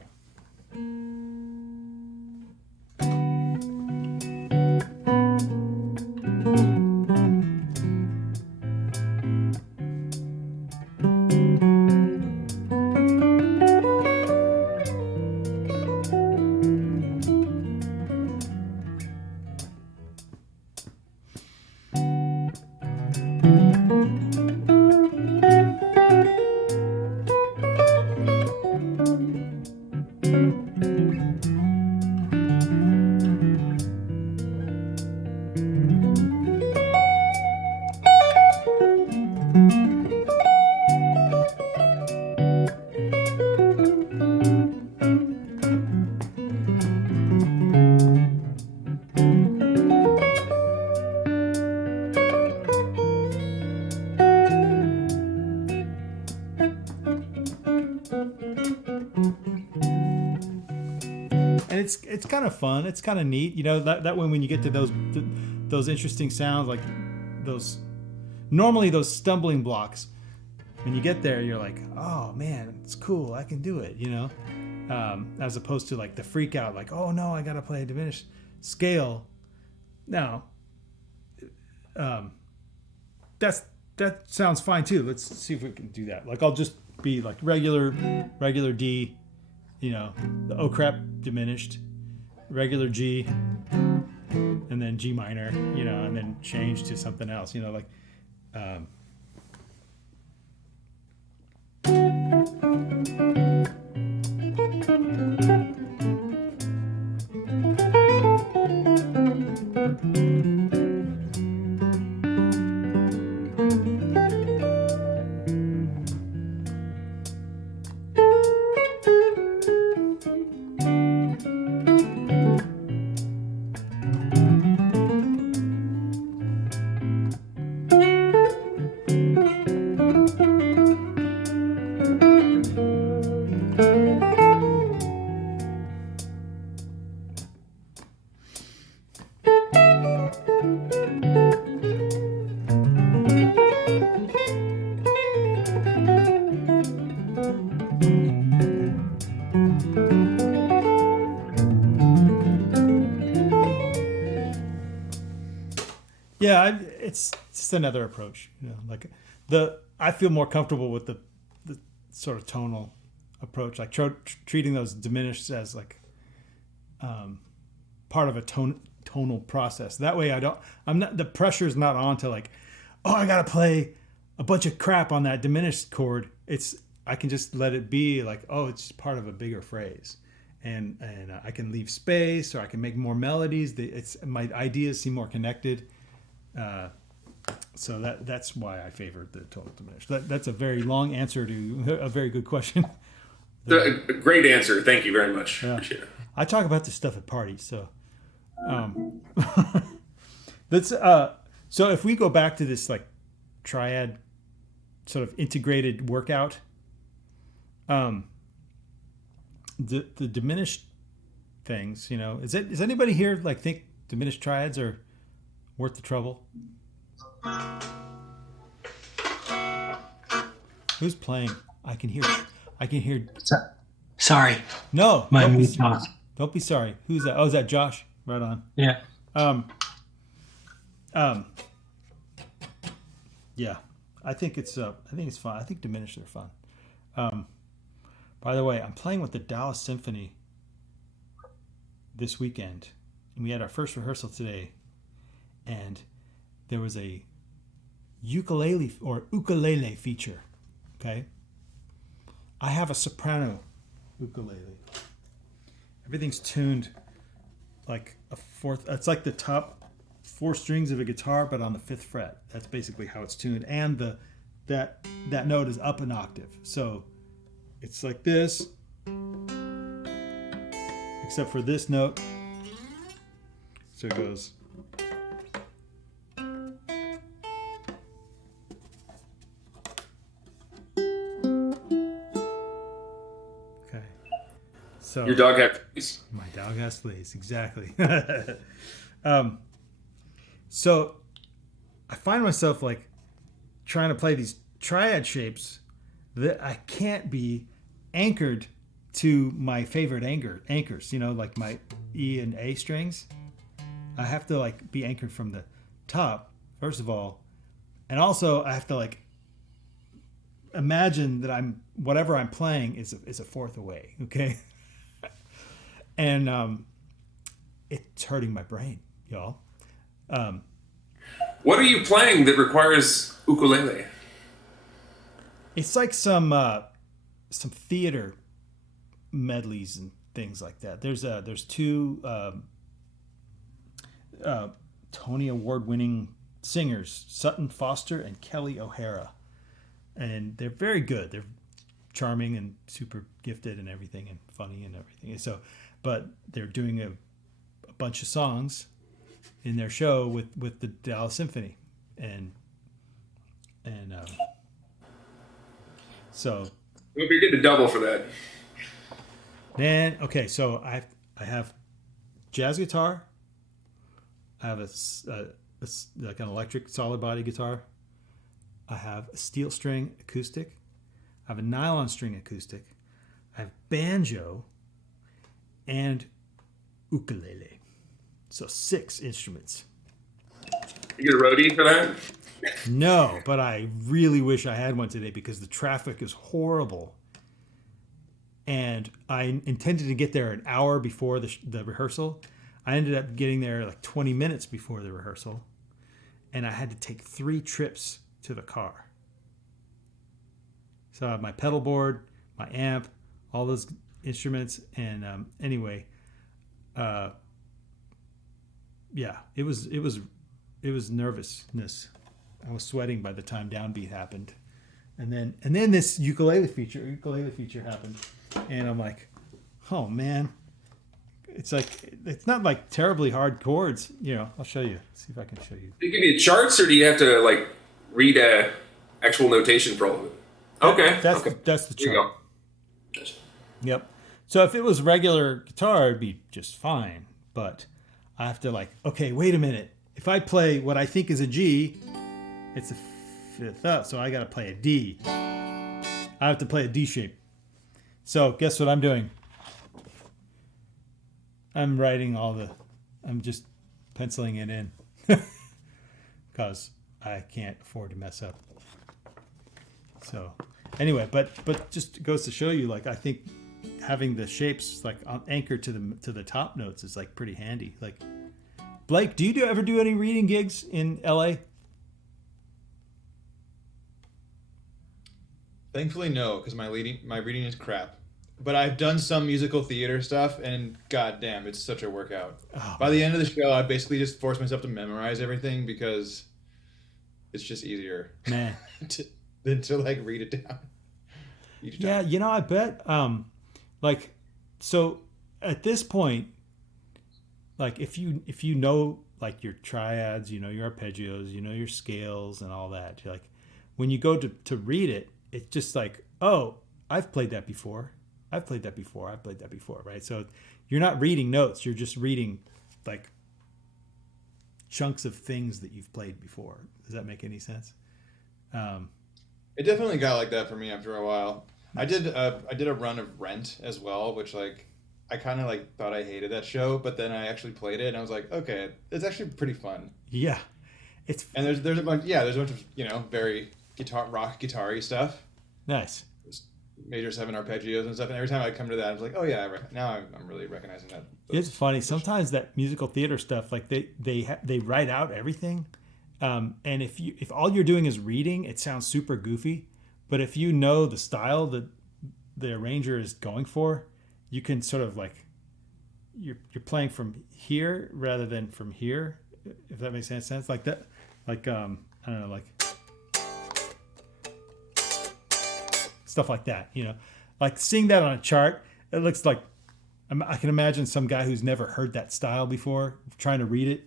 It's kind of fun. It's kind of neat, that way when you get to those interesting sounds, like those stumbling blocks, when you get there, you're like, oh man, it's cool. I can do it, as opposed to like the freak out, like, oh no, I got to play a diminished scale. Now, that sounds fine too. Let's see if we can do that. Like I'll just be like regular D, the oh crap diminished, regular G, and then G minor, and then change to something else, like. Yeah, it's just another approach. Like I feel more comfortable with the sort of tonal approach, like treating those diminished as like part of a tonal process. That way, the pressure's not on to like, oh, I gotta play a bunch of crap on that diminished chord. I can just let it be like, oh, it's part of a bigger phrase, and I can leave space, or I can make more melodies. My ideas seem more connected. So that's why I favored the total diminished. That's a very long answer to a very good question. A great answer. Thank you very much. Yeah. Appreciate it. I talk about this stuff at parties, so let's. So if we go back to this like triad sort of integrated workout, the diminished things, is anybody here like think diminished triads are worth the trouble? Who's playing? I can hear. Sorry. No. My mute off. Don't be sorry. Who's that? Oh, is that Josh? Right on. Yeah. Yeah. I think it's fun. I think diminished are fun. By the way, I'm playing with the Dallas Symphony this weekend, and we had our first rehearsal today, and there was a ukulele feature. Okay, I have a soprano ukulele. Everything's tuned like a fourth. It's like the top 4 strings of a guitar, but on the 5th fret. That's basically how it's tuned, and that note is up an octave. So it's like this, except for this note. So it goes. Okay. So Your dog has fleas. my dog has fleas, exactly. So I find myself like trying to play these triad shapes that I can't be anchored to my favorite anchors, like my E and A strings. I have to like be anchored from the top, first of all. And also I have to like imagine that whatever I'm playing is a fourth away. Okay. And it's hurting my brain, y'all. What are you playing that requires ukulele? It's like some theater medleys and things like that. There's 2 Tony Award-winning singers, Sutton Foster and Kelly O'Hara, and they're very good. They're charming and super gifted and everything, and funny and everything. So, but they're doing a bunch of songs in their show with the Dallas Symphony, and so. Hope you're getting a double for that. Man, okay, so I have jazz guitar. I have like an electric solid body guitar. I have a steel string acoustic. I have a nylon string acoustic. I have banjo and ukulele. So 6 instruments. You get a roadie for that? No, but I really wish I had one today because the traffic is horrible. And I intended to get there an hour before the rehearsal. I ended up getting there like 20 minutes before the rehearsal. And I had to take 3 trips to the car. So I have my pedal board, my amp, all those instruments. And anyway, yeah, it was nervousness. I was sweating by the time downbeat happened. And then this ukulele feature happened. And I'm like, oh man, it's not like terribly hard chords. I'll show you. See if I can show you. Do you give you charts, or do you have to like read actual notation for all of it? Okay, that's the chart. There you go. Gotcha. Yep. So if it was regular guitar, it'd be just fine. But I have to like, okay, wait a minute. If I play what I think is a G, it's a 5th up, so I got to play a D. I have to play a D shape. So guess what I'm doing? I'm just penciling it in because I can't afford to mess up. So anyway, but just goes to show you, like, I think having the shapes like anchored to the top notes is like pretty handy. Like, Blake, do you ever do any reading gigs in LA? Thankfully, no, because my reading is crap. But I've done some musical theater stuff, and goddamn, it's such a workout. Oh, By the end of the show, I basically just forced myself to memorize everything because it's just easier man. than to like read it down. Yeah, I bet. Like, so at this point, like if you know like your triads, your arpeggios, your scales and all that, you're like, when you go to read it, it's just like, oh, I've played that before, right? So you're not reading notes, you're just reading like chunks of things that you've played before. Does that make any sense? It definitely got like that for me after a while. I did a run of Rent as well, which like I kind of like thought I hated that show, but then I actually played it and I was like, okay, it's actually pretty fun. Yeah, and there's a bunch of very rock guitar-y stuff. Nice. major 7 arpeggios and stuff. And every time I come to that, I was like, oh yeah, now I'm really recognizing that. It's funny. Sometimes that musical theater stuff, like they write out everything. And if all you're doing is reading, it sounds super goofy. But if you know the style that the arranger is going for, you can sort of like you're playing from here rather than from here, if that makes any sense. Like that, like I don't know, like stuff like that. You know, like seeing that on a chart, it looks like I can imagine some guy who's never heard that style before trying to read it.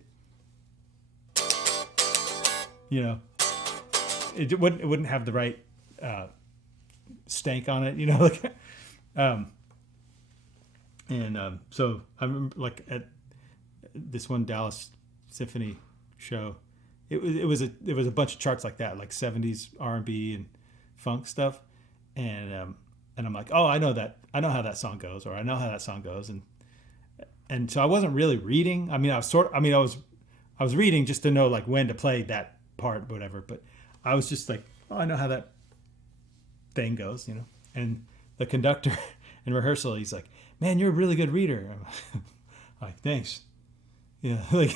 You know, it wouldn't have the right stank on it. You know, like, so I remember like at this one Dallas Symphony show, it was a bunch of charts like that, like 70s R&B and funk stuff, and I'm like, oh, I know how that song goes, or I know how that song goes, and so I wasn't really reading. I mean, I was reading just to know like when to play that part, whatever. But I was just like, oh, I know how that thing goes, you know. And the conductor in rehearsal, he's like, man, you're a really good reader. I'm like, thanks. Yeah, like,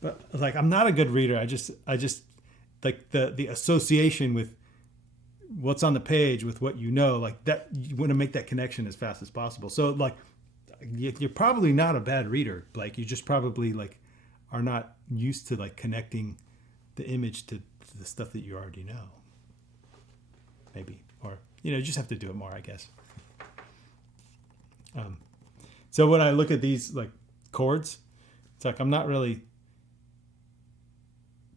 but like, I'm not a good reader. I just like the association with what's on the page with what you know, like that, you want to make that connection as fast as possible. So like, you're probably not a bad reader, Blake. You just probably like are not used to like connecting the image to the stuff that you already know. Maybe, or you just have to do it more, I guess. So when I look at these like chords, it's like I'm not really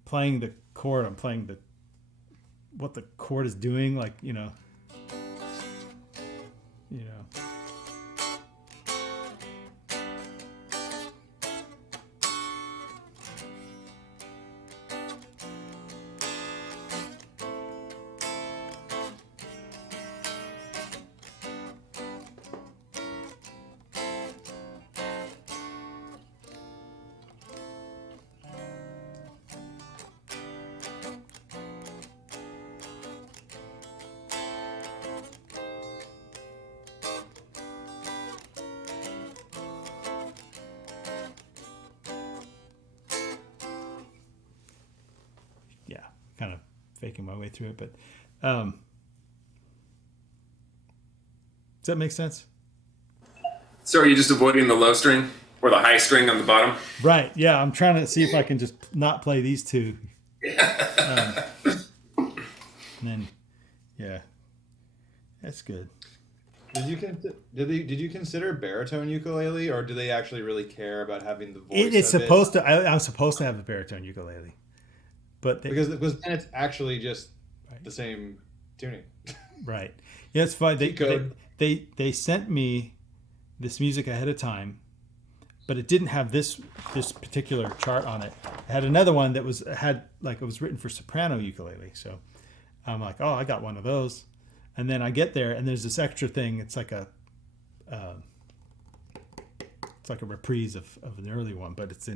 playing the chord. I'm playing what the chord is doing, like you know. Kind of faking my way through it, but does that make sense? So are you just avoiding the low string or the high string on the bottom? Right. Yeah, I'm trying to see if I can just not play these two. And then, yeah, that's good. Did you consider baritone ukulele, or do they actually really care about having the voice? It's supposed to. I'm supposed to have a baritone ukulele. But because then it's actually just the same tuning. Right. Yeah, it's fine. They sent me this music ahead of time, but it didn't have this particular chart on it. It had another one that it was written for soprano ukulele. So I'm like, oh, I got one of those. And then I get there and there's this extra thing. It's like a reprise of an early one, but it's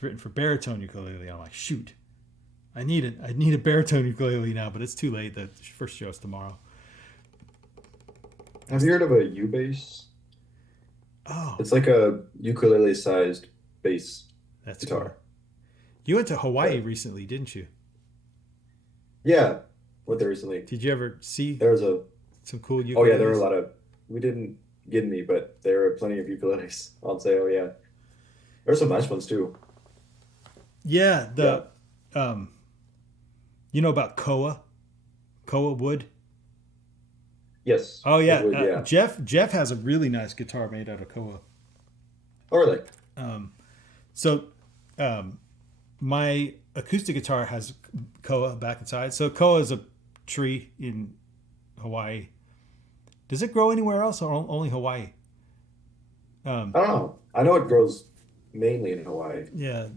written for baritone ukulele. I'm like, shoot, I need a baritone ukulele now, but it's too late. The first show is tomorrow. Have you heard of a U-bass? Oh, it's like a ukulele-sized bass guitar. Cool. You went to Hawaii recently, didn't you? Yeah, went there recently. Did you ever see? There was some cool ukuleles. Oh yeah, there were a lot of. We didn't get any, but there were plenty of ukuleles on sale. Yeah, there were some nice ones too. Yeah, you know about koa wood? Yes. Oh yeah, wood, yeah. Jeff has a really nice guitar made out of koa. Oh really? My acoustic guitar has koa back and side. So koa is a tree in Hawaii. Does it grow anywhere else or only Hawaii? I don't know. I know it grows mainly in Hawaii. Yeah,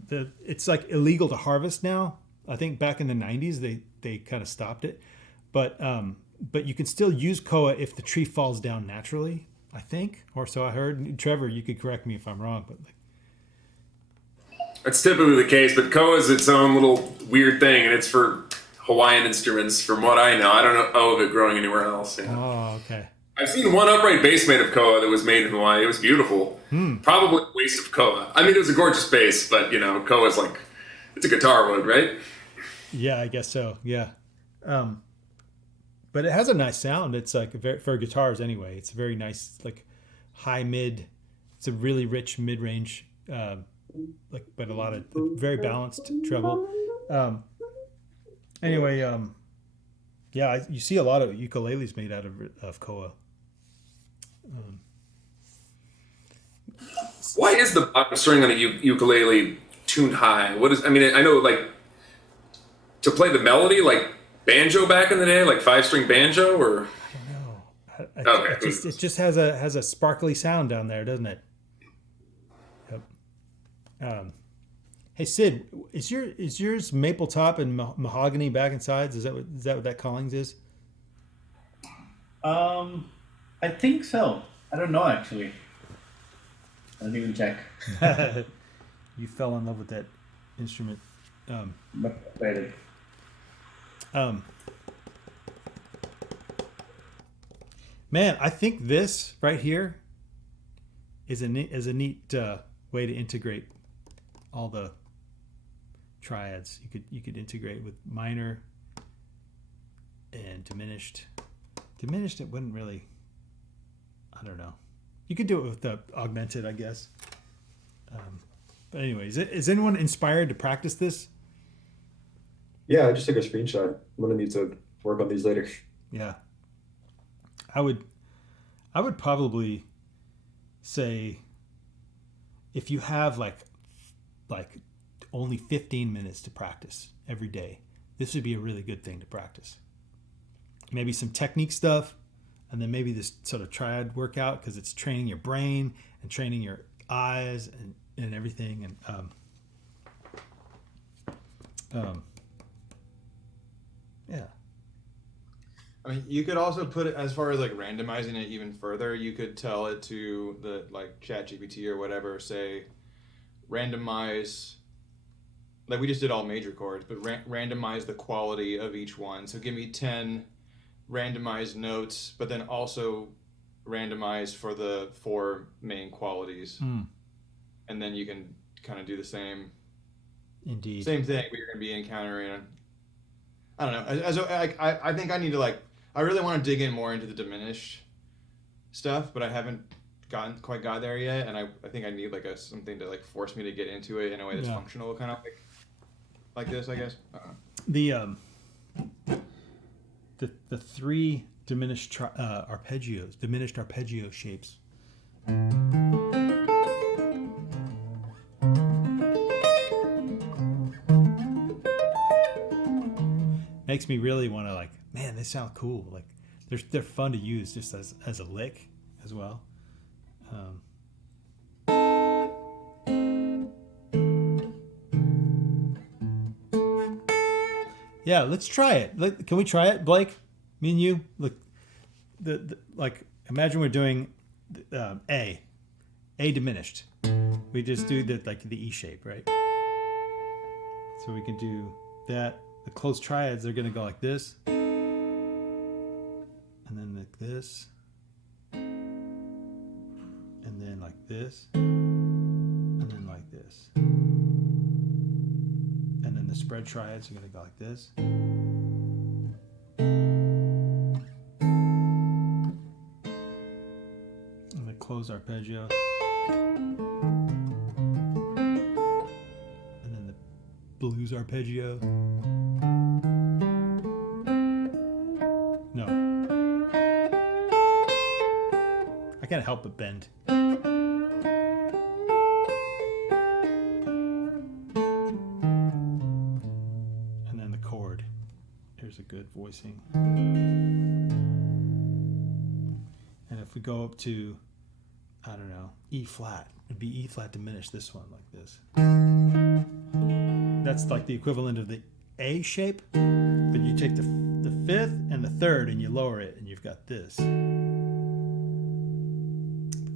it's like illegal to harvest now. I think back in the 90s they kind of stopped it, but you can still use koa if the tree falls down naturally, I think, or so I heard. Trevor, you could correct me if I'm wrong, but like, that's typically the case. But koa is its own little weird thing, and it's for Hawaiian instruments, from what I know. I don't know of it growing anywhere else. Yeah. Oh, okay. I've seen one upright bass made of koa that was made in Hawaii. It was beautiful. Probably a waste of koa. I mean, it was a gorgeous bass, but koa's like, it's a guitar wood, right? Yeah, I guess so. Yeah. But it has a nice sound. It's like for guitars anyway. It's a very nice, like high mid. It's a really rich mid range, but a lot of very balanced treble. Anyway, yeah, you see a lot of ukuleles made out of koa. Why is the bottom string on a ukulele tuned high? I mean, I know like to play the melody like banjo back in the day, like 5-string banjo, or I don't know. Okay. It just has a sparkly sound down there, doesn't it? Yep. Hey Sid, is yours maple top and mahogany back and sides? Is that what that Collings is? I think so. I don't know actually. I didn't even check. You fell in love with that instrument. But I did. Man, I think this right here is a neat way to integrate all the triads. You could integrate with minor and diminished. Diminished, it wouldn't really. I don't know. You could do it with the augmented, I guess. But anyways, is anyone inspired to practice this? Yeah, I just took a screenshot. I'm gonna need to work on these later. Yeah. I would probably say if you have like only 15 minutes to practice every day, this would be a really good thing to practice. Maybe some technique stuff, and then maybe this sort of triad workout, because it's training your brain and training your eyes and everything. And yeah. I mean, you could also put it as far as like randomizing it even further. You could tell it to the like ChatGPT or whatever, say, randomize. Like we just did all major chords, but randomize the quality of each one. So give me 10 randomized notes, but then also randomize for the 4 main qualities. And then you can kind of do the same. Indeed. Same thing, but you're going to be encountering. I don't know. I think I need to I really want to dig in more into the diminished stuff, but I haven't quite got there yet, and I think I need something to force me to get into it in a way that's functional, kind of like this, I guess. The 3 diminished diminished arpeggio shapes. Makes me really want to man, they sound cool. They're fun to use just as a lick as well. Yeah, let's try it. Can we try it, Blake? Me and you. Look, imagine we're doing A diminished. We just do the E shape, right? So we can do that. The closed triads, they're going to go like this, and then like this, and then like this, and then like this. And then the spread triads are going to go like this. And the closed arpeggio. And then the blues arpeggio. No. I can't help but bend. And then the chord. Here's a good voicing. And if we go up to, I don't know, E flat, it'd be E flat diminished, this one like this. That's like the equivalent of the A shape, but you take the 5th and the 3rd and you lower it and you've got this. The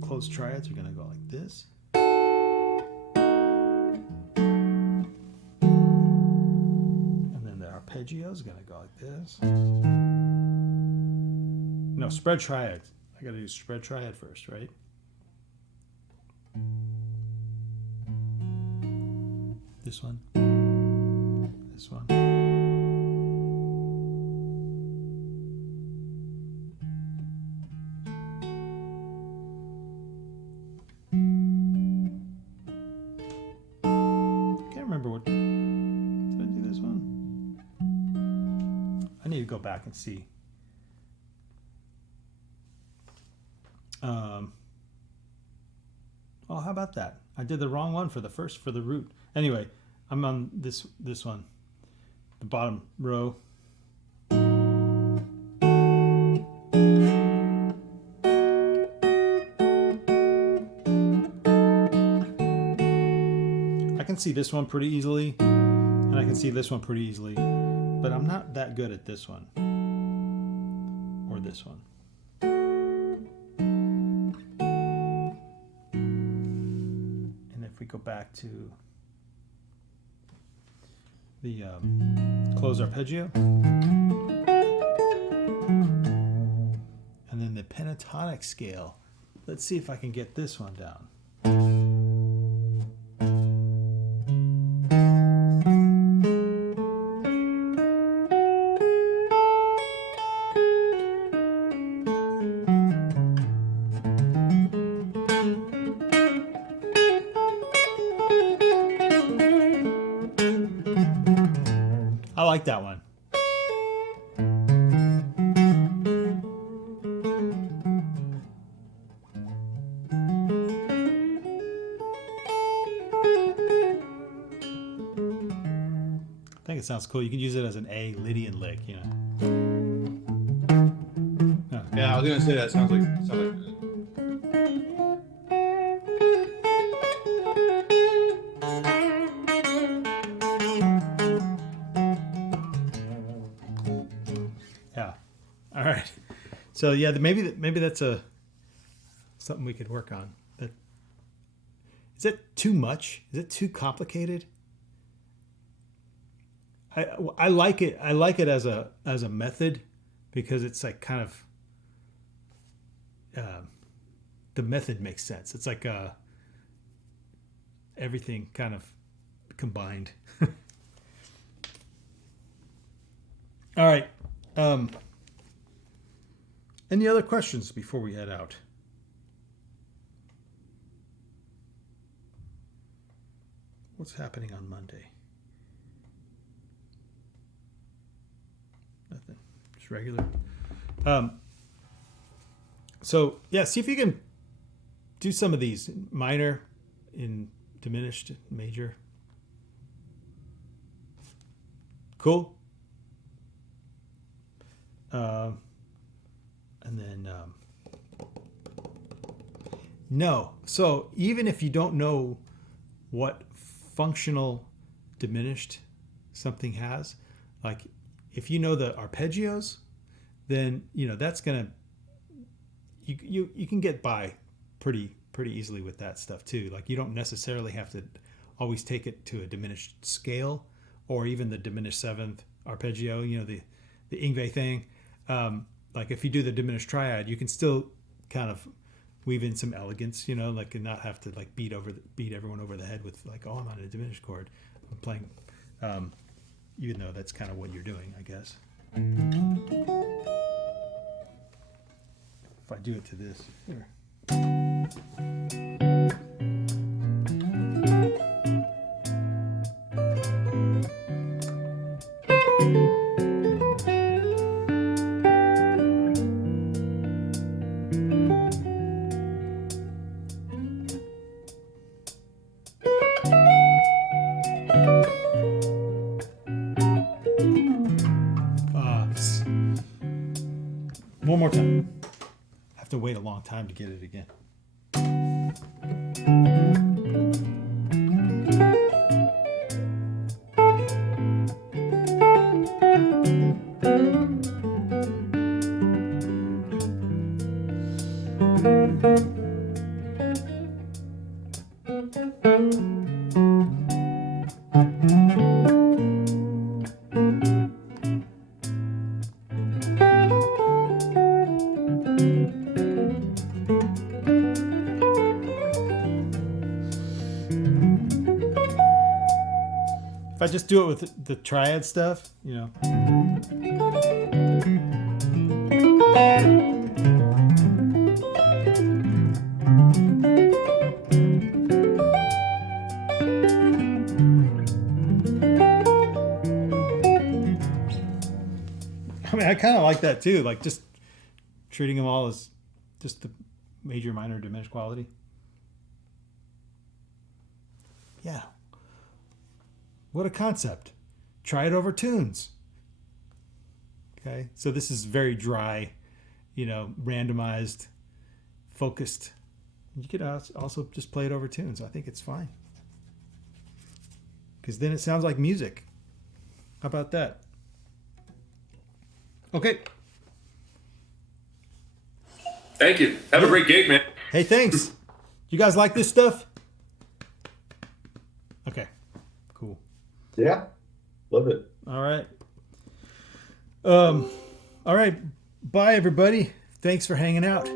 closed triads are going to go like this. And then the arpeggio is going to go like this. No, spread triad. I got to do spread triad first, right? This one. This one. Can't remember what. Did I do this one? I need to go back and see. Oh, how about that? I did the wrong one for the root. Anyway, I'm on this one, the bottom row. I can see this one pretty easily, and I can see this one pretty easily, but I'm not that good at this one or this one. If we go back to the closed arpeggio, and then the pentatonic scale, let's see if I can get this one down. I like that one. I think it sounds cool. You can use it as an A Lydian lick, you know. Yeah, I was gonna say that sounds like Yeah. All right. So yeah, maybe that's something we could work on. Is it too much? Is it too complicated? I like it. I like it as a method because it's like kind of the method makes sense. It's like everything kind of combined. All right. Any other questions before we head out? What's happening on Monday? Nothing. Just regular. So yeah, see if you can do some of these minor in diminished, major. Cool. And then no. So even if you don't know what functional diminished something has, like if you know the arpeggios, then you know that's gonna you can get by pretty easily with that stuff too. Like you don't necessarily have to always take it to a diminished scale or even the diminished seventh arpeggio. You know the Ingve thing. Like if you do the diminished triad, you can still kind of weave in some elegance, you know, like and not have to like beat everyone over the head with like, oh, I'm on a diminished chord. I'm playing, even though that's kind of what you're doing, I guess. If I do it to this, here. One more time. I have to wait a long time to get it again. I just do it with the triad stuff, you know. I mean, I kind of like that too, like just treating them all as just the major, minor, diminished quality. Yeah. What a concept. Try it over tunes. Okay, so this is very dry, you know, randomized, focused. You could also just play it over tunes. I think it's fine. Because then it sounds like music. How about that? Okay. Thank you. Have a great gig, man. Hey, thanks. You guys like this stuff? Okay, cool. Yeah, love it. All right. All right. Bye, everybody. Thanks for hanging out.